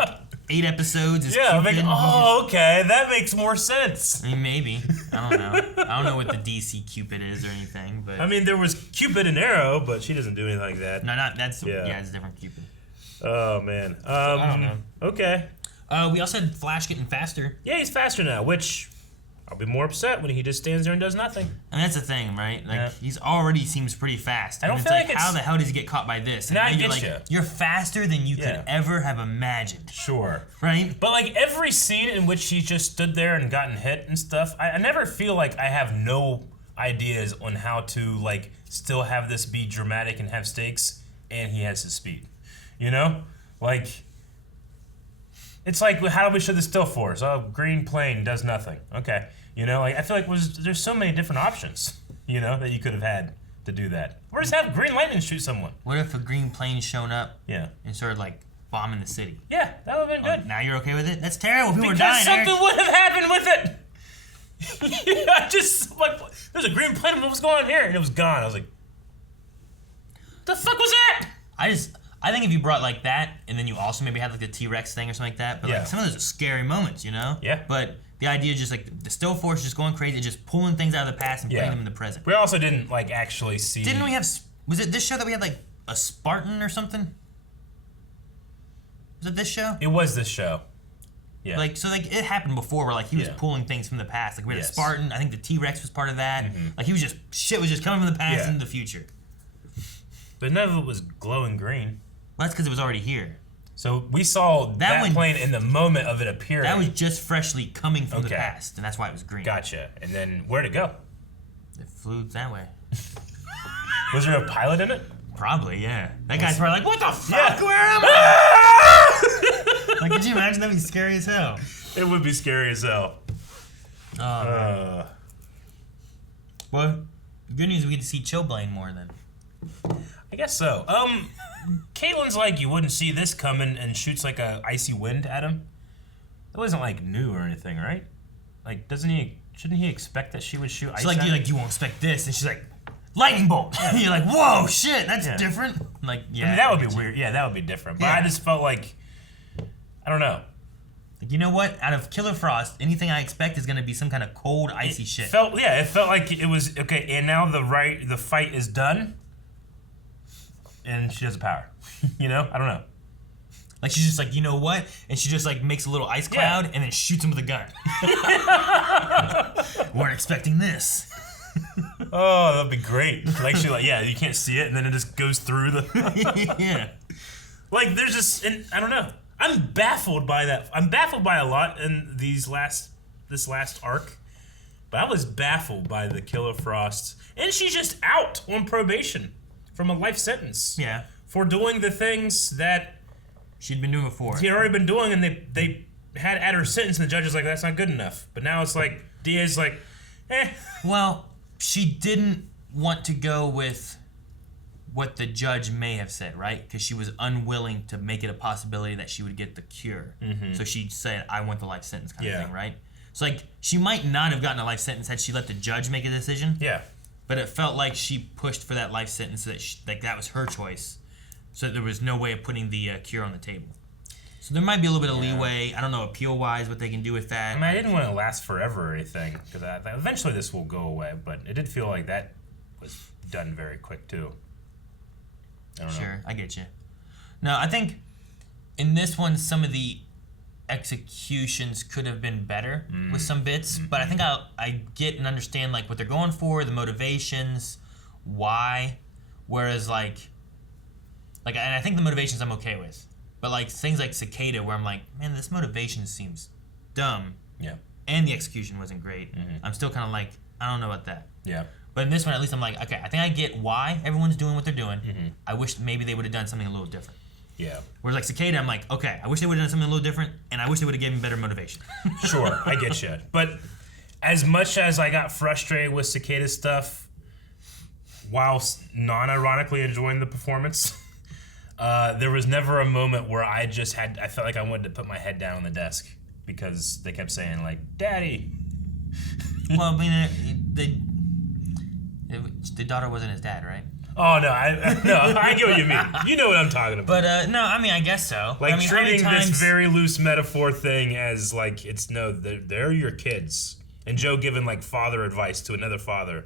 8 episodes is Cupid? I'm like, oh, okay, that makes more sense. I mean, maybe. I don't know. I don't know what the DC Cupid is or anything, but I mean, there was Cupid and Arrow, but she doesn't do anything like that. No, not that's it's a different Cupid. Oh man. I don't know. Okay. We also had Flash getting faster. Yeah, he's faster now, which I'll be more upset when he just stands there and does nothing. And that's the thing, right? Like he's already seems pretty fast. I don't and feel it's like how the hell does he get caught by this? And Now I you're get like, you. you're faster than you could ever have imagined. Sure. Right? But like every scene in which he just stood there and gotten hit and stuff, I never feel like I have no ideas on how to like still have this be dramatic and have stakes, and he has his speed. You know? Like, it's like, how do we show the still force? Oh, green plane does nothing. Okay. You know, like I feel like there's so many different options, you know, that you could have had to do that. Or just have green lightning shoot someone. What if a green plane shown up? Yeah. And started like bombing the city? Yeah, that would have been good. Now you're okay with it? That's terrible. People Because are dying. something would have happened with it. I just like, there's a green plane. What was going on here? And it was gone. I was like, the fuck was that? I think if you brought like that, and then you also maybe had like the T-Rex thing or something like that, but like some of those are scary moments, you know? Yeah. But the idea is just like the still force just going crazy, just pulling things out of the past and putting them in the present. We also didn't like actually see. Didn't we have? Was it this show that we had like a Spartan or something? Was it this show? It was this show. Yeah. Like so, like it happened before, where like he was pulling things from the past. Like we had a Spartan. I think the T-Rex was part of that. Like he was just shit was just coming from the past into the future. But none of it was glowing green. Well, that's because it was already here. So we saw that plane in the moment of it appearing. That was just freshly coming from the past, and that's why it was green. Gotcha. And then where'd it go? It flew that way. Was there a pilot in it? Probably, yeah. That guy's probably like, what the fuck? Where am I? Like, could you imagine? That'd be scary as hell. It would be scary as hell. Well, good news, we get to see Chillblaine more then. I guess so. Caitlin's like, you wouldn't see this coming, and shoots like a icy wind at him. That wasn't like new or anything, right? Like, shouldn't he expect that she would shoot ice So like, at you're him? like, you won't expect this, and she's like, lightning bolt. You're like, whoa, shit, that's different. Like, yeah. I mean, that would be weird. Yeah, that would be different. But I just felt like, I don't know. Like, you know what? Out of Killer Frost, anything I expect is gonna be some kind of cold, icy shit. It felt like it was okay. And now the fight is done, and she has power. You know, I don't know. Like she's just like, you know what? And she just like makes a little ice cloud and then shoots him with a gun. Weren't expecting this. Oh, that'd be great. Like you can't see it, and then it just goes through the. Yeah. Like there's just, and I don't know. I'm baffled by that. I'm baffled by a lot in this last arc, but I was baffled by the Killer Frost, and she's just out on probation from a life sentence. Yeah. For doing the things that she'd been doing before. She had already been doing, and they had at her sentence, and the judge is like, that's not good enough. But now it's like Diaz like, Well, she didn't want to go with what the judge may have said, right? Because she was unwilling to make it a possibility that she would get the cure. Mm-hmm. So she said, I want the life sentence kind of thing, right? So like, she might not have gotten a life sentence had she let the judge make a decision. Yeah. But it felt like she pushed for that life sentence, so that that was her choice. So there was no way of putting the cure on the table. So there might be a little bit of leeway. I don't know, appeal-wise, what they can do with that. I mean, I didn't want it to last forever or anything, because eventually this will go away, but it did feel like that was done very quick, too. I don't know. Sure, I get you. No, I think in this one, some of the executions could have been better with some bits, but I think I get and understand like what they're going for, the motivations, why, whereas and I think the motivations I'm okay with, but like things like Cicada where I'm like, man, this motivation seems dumb, and the execution wasn't great. I'm still kind of like, I don't know about that. But in this one, at least I'm like, okay, I think I get why everyone's doing what they're doing. I wish maybe they would have done something a little different. Whereas like Cicada, I'm like, okay, I wish they would have done something a little different, and I wish they would have given better motivation. Sure, I get you. But as much as I got frustrated with Cicada stuff, while non-ironically enjoying the performance, there was never a moment where I felt like I wanted to put my head down on the desk because they kept saying like, "Daddy." Well, I mean, the daughter wasn't his dad, right? Oh no, I get what you mean. You know what I'm talking about. But no, I mean, I guess so. Like I mean, treating this very loose metaphor thing as like they're your kids, and Joe giving like father advice to another father.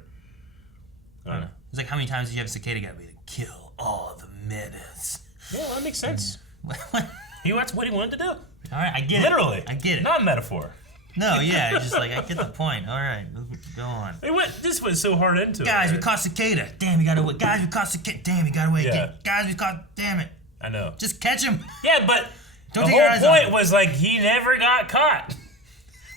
I don't know. It's like how many times do you have Cicada gotta be like, kill all the menace? Yeah, that makes sense. That's what he wanted to do. All right, I get it. Literally, I get it. Not metaphor. No, yeah, it's just like, I get the point. All right, go on. This went so hard into it. Guys, we caught cicada. Damn, we got away. Guys, we caught cicada. Damn, we got away again. Guys, we caught. Damn it. I know. Just catch him. Yeah, but Don't the take your whole eyes off point him. was like he never got caught,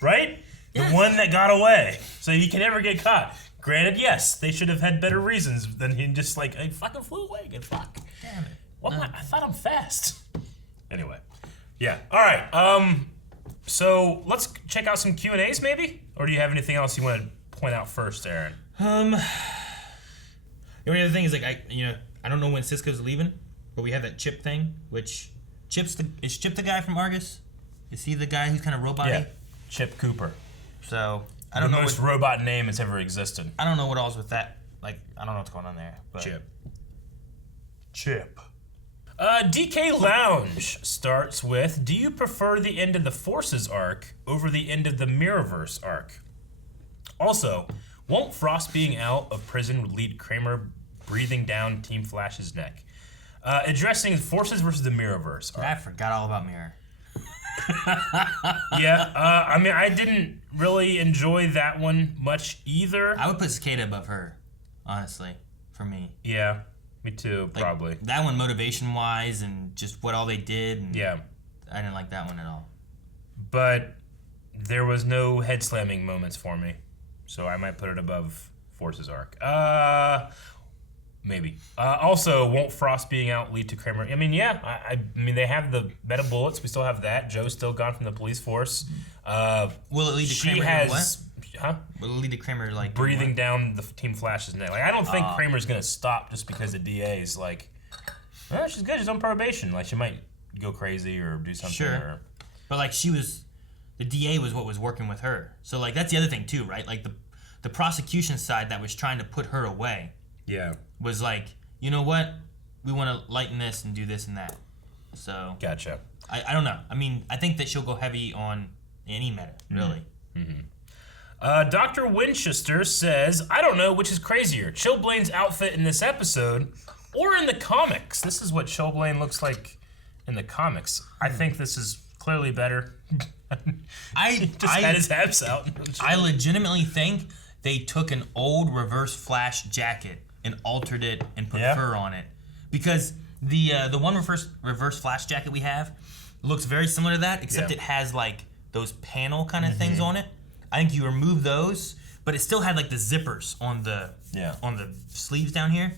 right? The one that got away, so he can never get caught. Granted, yes, they should have had better reasons than him just like, I fucking flew away again. Fuck. Damn it. What am I thought I'm fast. Anyway, yeah. All right. So let's check out some Q&As maybe, or do you have anything else you want to point out first, Aaron? The only other thing is like I don't know when Cisco's leaving, but we have that Chip thing, which is Chip the guy from Argus? Is he the guy who's kind of robot-y? Yeah, Chip Cooper. So I don't know the most robot name that's ever existed. I don't know what all's with that. Like I don't know what's going on there. But Chip. DK Lounge starts with, do you prefer the end of the Forces arc over the end of the Mirrorverse arc? Also, won't Frost being out of prison lead Kramer breathing down Team Flash's neck? Addressing Forces versus the Mirrorverse arc. I forgot all about Mirror. Yeah, I mean, I didn't really enjoy that one much either. I would put Cicada above her, honestly, for me. Yeah, me too, Like, probably. That one, motivation-wise, and just what all they did. And Yeah. I didn't like that one at all. But there was no head slamming moments for me, so I might put it above Forces arc. Maybe. Also, won't Frost being out lead to Kramer? I mean, yeah. I mean, they have the meta bullets. We still have that. Joe's still gone from the police force. Will it lead to she Kramer has, what? huh? Will it lead to Kramer like Breathing down the Team Flash's neck. Like, I don't think Kramer's gonna stop just because the DA is like, oh, she's good. She's on probation. Like, she might go crazy or do something. Sure. Or, But like the DA was what was working with her. So like that's the other thing too, right? Like the prosecution side that was trying to put her away. Yeah. Was like, you know what? We want to lighten this and do this and that. So Gotcha. I don't know. I mean, I think that she'll go heavy on any meta, really. Dr. Winchester says, I don't know which is crazier, Chillblain's outfit in this episode or in the comics. This is what Chillblain looks like in the comics. I think this is clearly better. I had his abs out. I legitimately think they took an old Reverse Flash jacket and altered it and put fur on it, because the one reverse Flash jacket we have looks very similar to that, except it has like those panel kind of things on it. I think you remove those, but it still had like the zippers on the sleeves down here.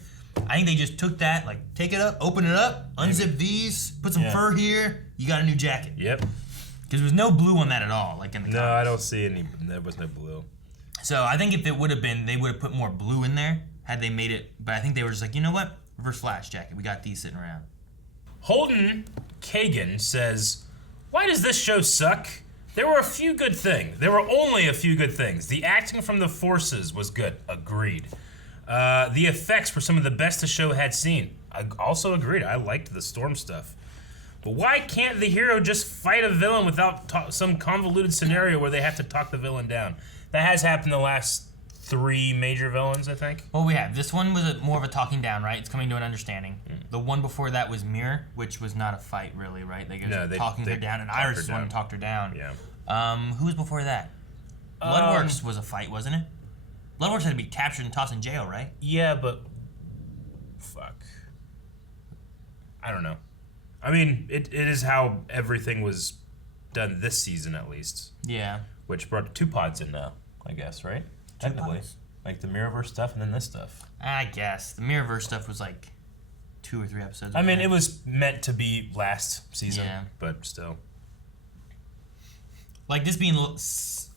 I think they just took that, like take it up, open it up, unzip these, put some fur here. You got a new jacket. Yep. Because there was no blue on that at all, like in the comics. I don't see any. There was no blue. So I think if it would have been, they would have put more blue in there had they made it. But I think they were just like, you know what? Reverse Flash jacket. We got these sitting around. Holden Kagan says, why does this show suck? There were a few good things. There were only a few good things. The acting from the Forces was good. Agreed. The effects were some of the best the show had seen. I also agreed. I liked the Storm stuff. But why can't the hero just fight a villain without some convoluted scenario where they have to talk the villain down? That has happened the last 3 major villains, I think. Well, we have. This one was more of a talking down, right? It's coming to an understanding. The one before that was Mirror, which was not a fight, really, right? They were talking her down, and Iris is the one who talked her down. Yeah. Who was before that? Bloodworks was a fight, wasn't it? Bloodworks had to be captured and tossed in jail, right? Yeah, but... Fuck. I don't know. I mean, it is how everything was done this season, at least. Yeah. Which brought 2 pods in now, I guess, right? Technically. Pods? Like the Mirrorverse stuff and then this stuff. I guess. The Mirrorverse stuff was like 2 or 3 episodes. I mean, it was meant to be last season, Yeah. but still. Like this being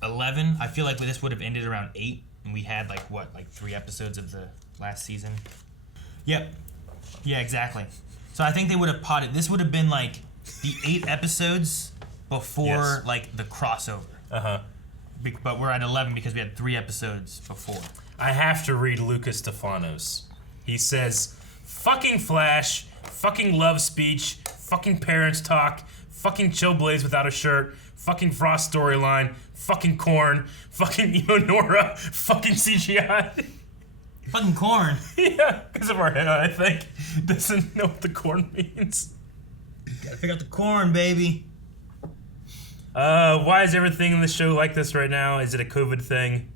11, I feel like this would have ended around 8, and we had like 3 episodes of the last season. Yep. Yeah, exactly. So I think they would have potted. This would have been like the 8 episodes before like the crossover. But we're at 11 because we had 3 episodes before. I have to read Lucas Stefanos. He says, fucking Flash, fucking love speech, fucking parents talk, fucking Chillblades without a shirt, fucking Frost storyline, fucking Korn, fucking Eonora, fucking CGI. Fucking Korn. Yeah, because of our head, I think. Doesn't know what the Korn means. Gotta figure out the Korn, baby. Why is everything in the show like this right now? Is it a COVID thing?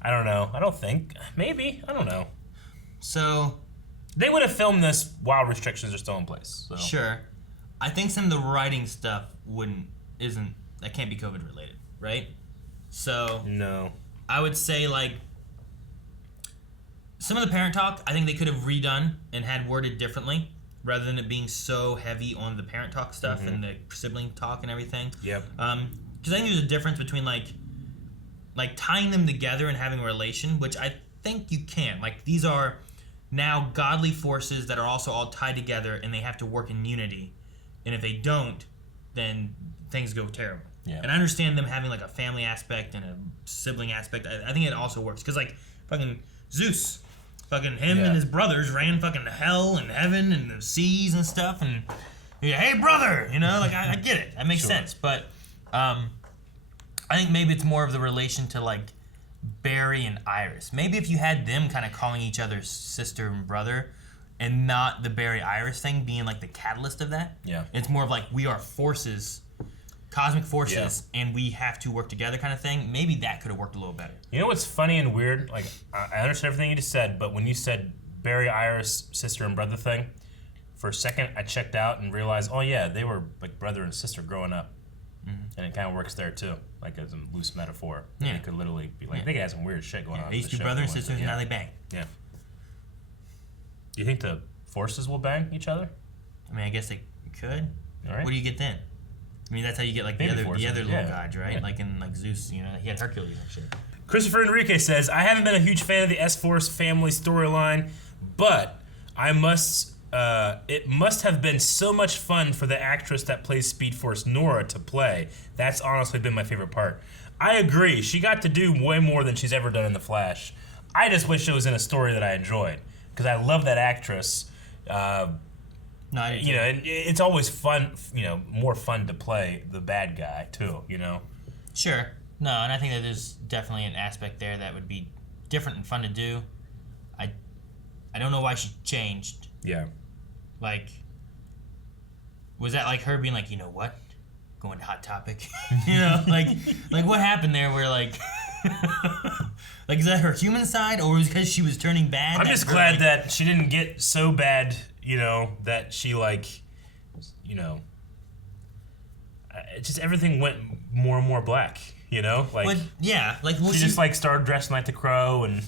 I don't know. I don't think. Maybe. I don't know. So they would have filmed this while restrictions are still in place. So. Sure. I think some of the writing stuff that can't be COVID related, right? So no. I would say like some of the parent talk, I think they could have redone and had worded differently rather than it being so heavy on the parent talk stuff and the sibling talk and everything. Yep. Because I think there's a difference between like tying them together and having a relation, which I think you can. Like these are now godly forces that are also all tied together and they have to work in unity. And if they don't, then things go terrible. Yeah. And I understand them having like a family aspect and a sibling aspect. I think it also works. Because like fucking Zeus, fucking him and his brothers ran fucking hell and heaven and the seas and stuff. And hey brother, you know, like I get it. That makes sense. But I think maybe it's more of the relation to like Barry and Iris. Maybe if you had them kind of calling each other sister and brother and not the Barry Iris thing being like the catalyst of that. Yeah. It's more of like we are forces, cosmic forces, and we have to work together kind of thing. Maybe that could have worked a little better. You know what's funny and weird? Like, I understand everything you just said, but when you said Barry Iris sister and brother thing, for a second I checked out and realized, oh yeah, they were like brother and sister growing up. And it kind of works there too, like as a loose metaphor. Yeah. It could literally be like, they could have some weird shit going on. They used to be brother and sisters, and now they bang. Yeah. Do you think the forces will bang each other? I mean, I guess they could. All right. What do you get then? I mean, that's how you get like the Baby other forces, little yeah. gods, right? Yeah. Like in like Zeus, you know, he had Hercules and shit. Christopher Enrique says, I haven't been a huge fan of the S-Force family storyline, but it must have been so much fun for the actress that plays Speed Force Nora to play. That's honestly been my favorite part. I agree. She got to do way more than she's ever done in The Flash. I just wish it was in a story that I enjoyed because I love that actress. No, I you know, and it's always fun, you know, more fun to play the bad guy too, you know? Sure. No, and I think that there's definitely an aspect there that would be different and fun to do. I don't know why she changed. Yeah. Like, was that like her being like, you know what? Going to Hot Topic? You know, like what happened there where like, like is that her human side or was it because she was turning bad? I'm just glad that she didn't get so bad, you know, that she like, you know, just everything went more and more black, you know? Like, but, yeah, like she just like started dressing like the Crow and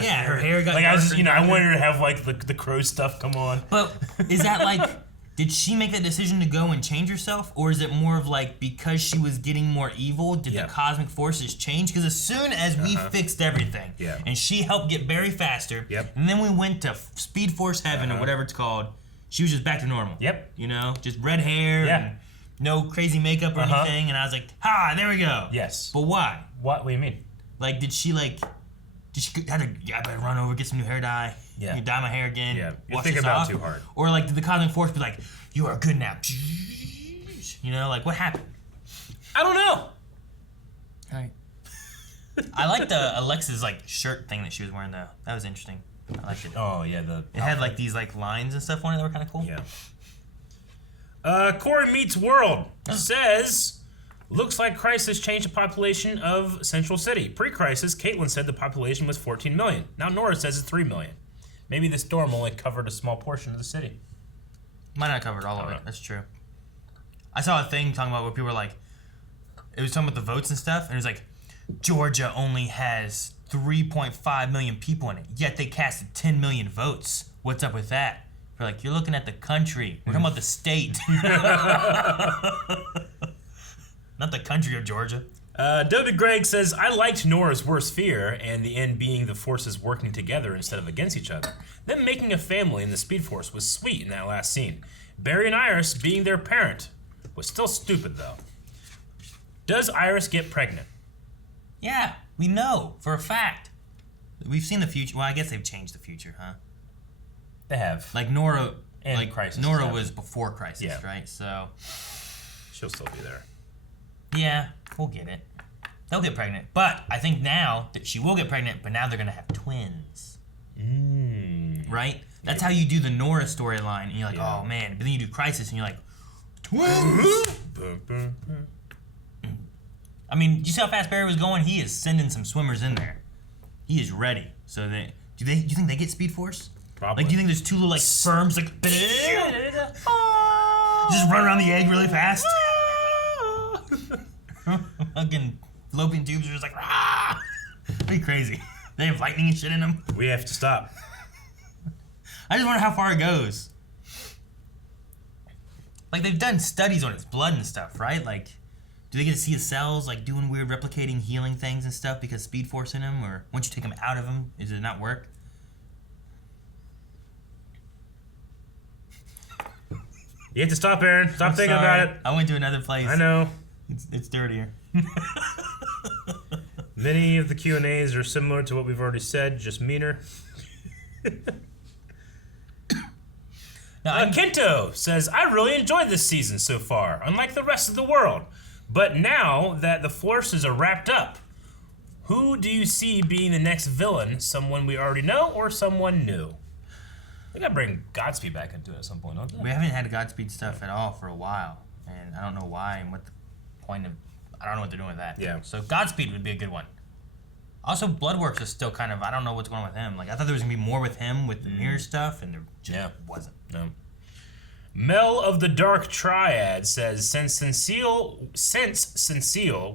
yeah, her hair got like I was, you know, I darker. wanted her to have like the Crow stuff come on. But is that like, did she make that decision to go and change herself, or is it more of like because she was getting more evil, did the cosmic forces change? Because as soon as we fixed everything, and she helped get Barry faster, and then we went to Speed Force Heaven or whatever it's called, she was just back to normal. Yep. You know, just red hair and no crazy makeup or anything, and I was like, ha, there we go. Yes. But why? What do you mean? Like, did she had to, I better run over, get some new hair dye. Yeah. You dye my hair again. Yeah. You're wash thinking this about off? it too hard. Or like, did the cosmic force be like, you are good now? You know, like what happened? I don't know. All right. I like the Alexa's like shirt thing that she was wearing though. That was interesting. I liked it. Oh yeah, it had like these like lines and stuff on it that were kind of cool. Yeah. Corey Meets World says, looks like Crisis changed the population of Central City. Pre-Crisis, Caitlin said the population was 14 million. Now Nora says it's 3 million. Maybe the storm only covered a small portion of the city. Might not have covered all of it. That's true. I saw a thing talking about where people were like, it was talking about the votes and stuff, and it was like, Georgia only has 3.5 million people in it, yet they casted 10 million votes. What's up with that? We're like, you're looking at the country. We're talking about the state. Not the country of Georgia. David Gregg says, I liked Nora's worst fear, and the end being the forces working together instead of against each other. Them making a family in the Speed Force was sweet in that last scene. Barry and Iris being their parent was still stupid, though. Does Iris get pregnant? Yeah, we know for a fact. We've seen the future. Well, I guess they've changed the future, huh? They have. Like Nora, And like Crisis. Nora was before Crisis, Yeah. right? So she'll still be there. Yeah, we'll get it. They'll get pregnant. But I think now that she will get pregnant, but now they're going to have twins. Right? That's how you do the Nora storyline. And you're like, oh man. But then you do Crisis and you're like, twins! I mean, did you see how fast Barry was going? He is sending some swimmers in there. He is ready. So do you think they get Speed Force? Probably. Like, do you think there's two little like sperms like just run around the egg really fast? Fucking fallopian tubes are just like be crazy. They have lightning and shit in them. We have to stop. I just wonder how far it goes. Like, they've done studies on its blood and stuff, right? Like, do they get to see his cells, like, doing weird replicating, healing things and stuff because Speed Force in him? Or once you take him out of him, does it not work? You have to stop, Aaron. Stop thinking Sorry. about it. I went to another place. I know. It's dirtier. Many of the Q&As are similar to what we've already said, just meaner. Now, Kento says, I really enjoyed this season so far, unlike the rest of the world. But now that the forces are wrapped up, who do you see being the next villain? Someone we already know or someone new? They gotta bring Godspeed back into it at some point, don't they? we haven't had Godspeed stuff at all for a while. And I don't know why and what the point of... I don't know what they're doing with that. Yeah. So Godspeed would be a good one. Also, Bloodworks is still kind of... I don't know what's going on with him. Like, I thought there was going to be more with him with the mirror stuff, and there just wasn't. No. Mel of the Dark Triad says, since Cecile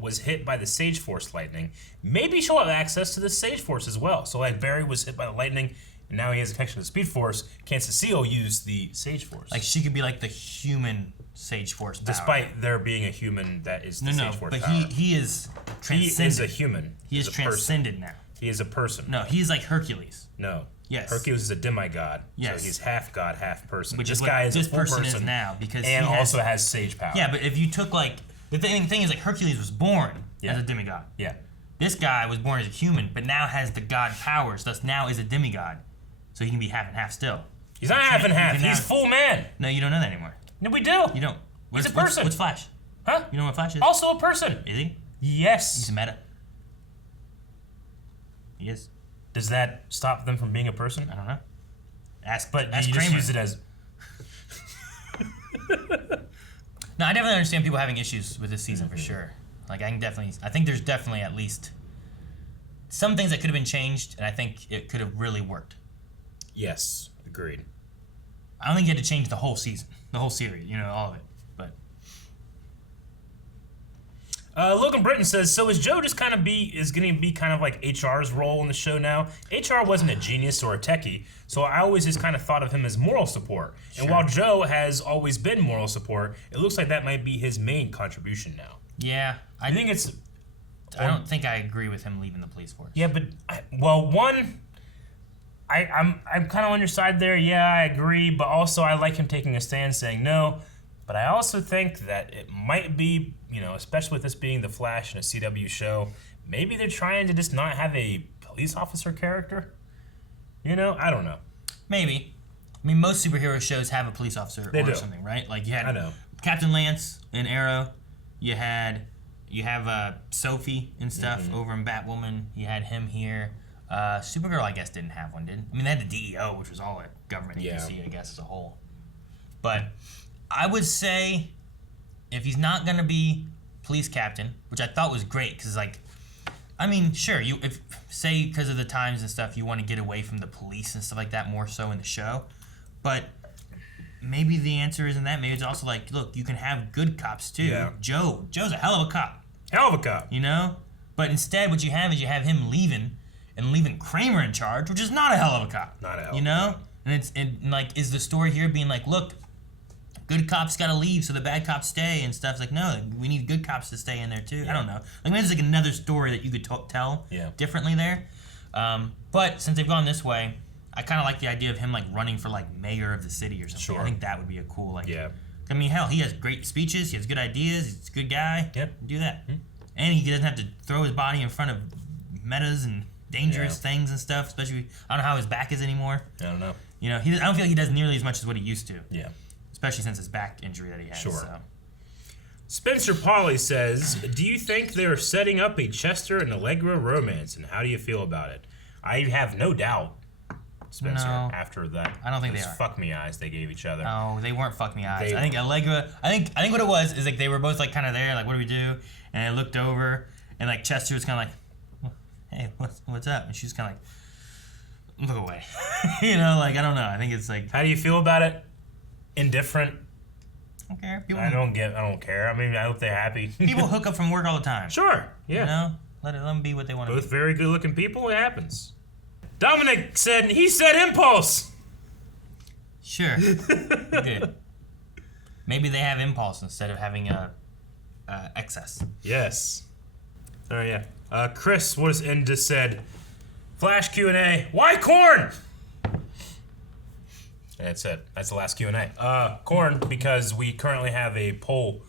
was hit by the Sage Force lightning, maybe she'll have access to the Sage Force as well. So like Barry was hit by the lightning, and now he has a connection to the Speed Force. Can Cecile use the Sage Force? Like, she could be like the human Sage Force power. Despite there being a human that is the Sage Force but power. he is transcended. He is a human. He is transcended now. He is a person. No, he's like Hercules. No. Yes. Hercules is a demigod. Yes. So he's half god, half person. Which this is what guy is this a full person person is now, because and he also has sage power. Yeah, but if you took like the thing is like Hercules was born as a demigod. Yeah. This guy was born as a human, but now has the god powers. Thus now is a demigod, so he can be half and half still. He's not half and half. He's full man. No, you don't know that anymore. No, we do. You don't. He's a person. What's Flash? Huh? You know what Flash is? Also a person. Is he? Yes. He's a meta. He is. Does that stop them from being a person? I don't know. Ask you Kramer. just use it as... No, I definitely understand people having issues with this season for sure. Like, I think there's definitely at least some things that could have been changed, and I think it could have really worked. Yes, agreed. I don't think you had to change the whole season, the whole series, all of it. But Logan Britton says, so is Joe just going to be kind of like HR's role in the show now? HR wasn't a genius or a techie, so I always just kind of thought of him as moral support. Sure. And while Joe has always been moral support, it looks like that might be his main contribution now. Yeah, I think it's... I don't think I agree with him leaving the police force. Yeah, but, I'm kind of on your side there. Yeah, I agree, but also I like him taking a stand saying no. But I also think that it might be, especially with this being The Flash and a CW show, maybe they're trying to just not have a police officer character. I don't know. Maybe. I mean, most superhero shows have a police officer or something, right? Like you had Captain Lance in Arrow. You have Sophie and stuff over in Batwoman. You had him here. Supergirl, I guess, didn't have one, did? I mean, they had the DEO, which was all a government agency, I guess, as a whole. But I would say if he's not going to be police captain, which I thought was great, because, sure, if because of the times and stuff, you want to get away from the police and stuff like that more so in the show. But maybe the answer isn't that. Maybe it's also like, look, you can have good cops, too. Yeah. Joe's a hell of a cop. Hell of a cop. But instead, what you have is him leaving and leaving Kramer in charge, which is not a hell of a cop. Not a hell of a cop. And is the story here being like, look, good cops gotta leave so the bad cops stay and stuff? It's like, no, we need good cops to stay in there too. Yeah. I don't know. Maybe there's another story that you could tell differently there. But since they've gone this way, I kind of like the idea of him running for mayor of the city or something. Sure. I think that would be a cool yeah. I mean, hell, he has great speeches. He has good ideas. He's a good guy. Yep. Do that. Mm-hmm. And he doesn't have to throw his body in front of metas and dangerous things and stuff. Especially, I don't know how his back is anymore. I don't know. I don't feel like he does nearly as much as what he used to. Yeah. Especially since his back injury that he has. Sure. So. Spencer Pauly says, do you think they're setting up a Chester and Allegra romance, and how do you feel about it? I have no doubt, Spencer, after that. I don't think they are. Fuck me eyes they gave each other. No, they weren't fuck me eyes. I think Allegra, I think what it was is they were both kind of there, what do we do? And I looked over, and like Chester was kind of like, "Hey, what's up?" And she's kind of like, "Look away." You know, like I don't know. I think it's like, How do you feel about it? Indifferent? I don't care. I don't care. I mean, I hope they're happy. People hook up from work all the time. Sure. Yeah. You know, let them be what they want to be. Both very good-looking people. It happens. Dominic said he said impulse. Sure. Good. Maybe they have impulse instead of having excess. Yes. Oh yeah. Chris was in just said, Flash Q&A. Why corn? That's it. That's the last Q&A. Corn, because we currently have a poll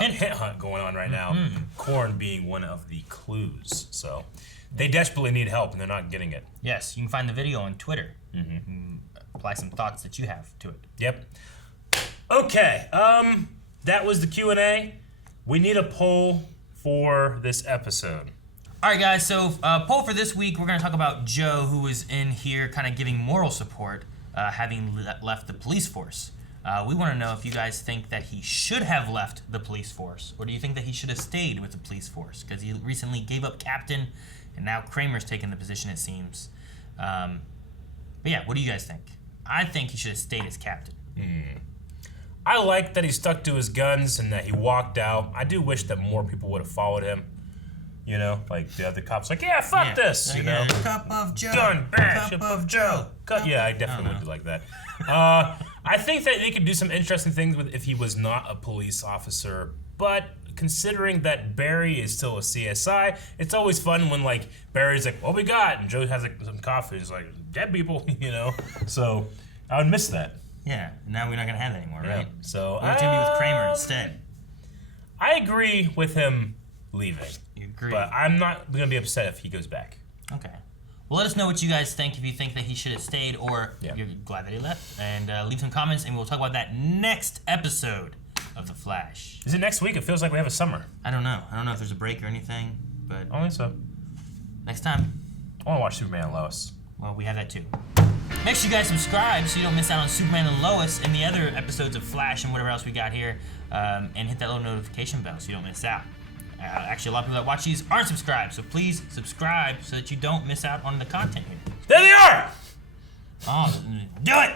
hint hunt going on right now. Corn being one of the clues. So they desperately need help and they're not getting it. Yes, you can find the video on Twitter. Apply some thoughts that you have to it. Yep. Okay. That was the Q&A. We need a poll for this episode. All right, guys. So poll for this week, we're going to talk about Joe, who was in here kind of giving moral support, having left the police force. We want to know if you guys think that he should have left the police force, or do you think that he should have stayed with the police force? Because he recently gave up captain, and now Kramer's taken the position, it seems. But yeah, what do you guys think? I think he should have stayed as captain. I like that he stuck to his guns and that he walked out. I do wish that more people would have followed him. You know, like the other cops, like, yeah, fuck this, you know. Cup of Joe. Gun, bash, Cup of Joe. Yeah, I definitely would do like that. I think that they could do some interesting things with if he was not a police officer, but considering that Barry is still a CSI, it's always fun when, like, Barry's like, what we got? And Joe has, like, some coffee. He's like, dead people, you know? So I would miss that. Yeah, now we're not going to have that anymore, right? So We're going to be with Kramer instead. I agree with him leaving. You agree? But I'm not going to be upset if he goes back. Okay. Well, let us know what you guys think, if you think that he should have stayed or you're glad that he left. And leave some comments, and we'll talk about that next episode of The Flash. Is it next week? It feels like we have a summer. I don't know. I don't know if there's a break or anything, but I think so. next time. I want to watch Superman and Lois. Well, we have that too. Make sure you guys subscribe so you don't miss out on Superman and Lois and the other episodes of Flash and whatever else we got here. And hit that little notification bell so you don't miss out. Actually, a lot of people that watch these aren't subscribed, so please subscribe so that you don't miss out on the content here. There they are! Oh, do it!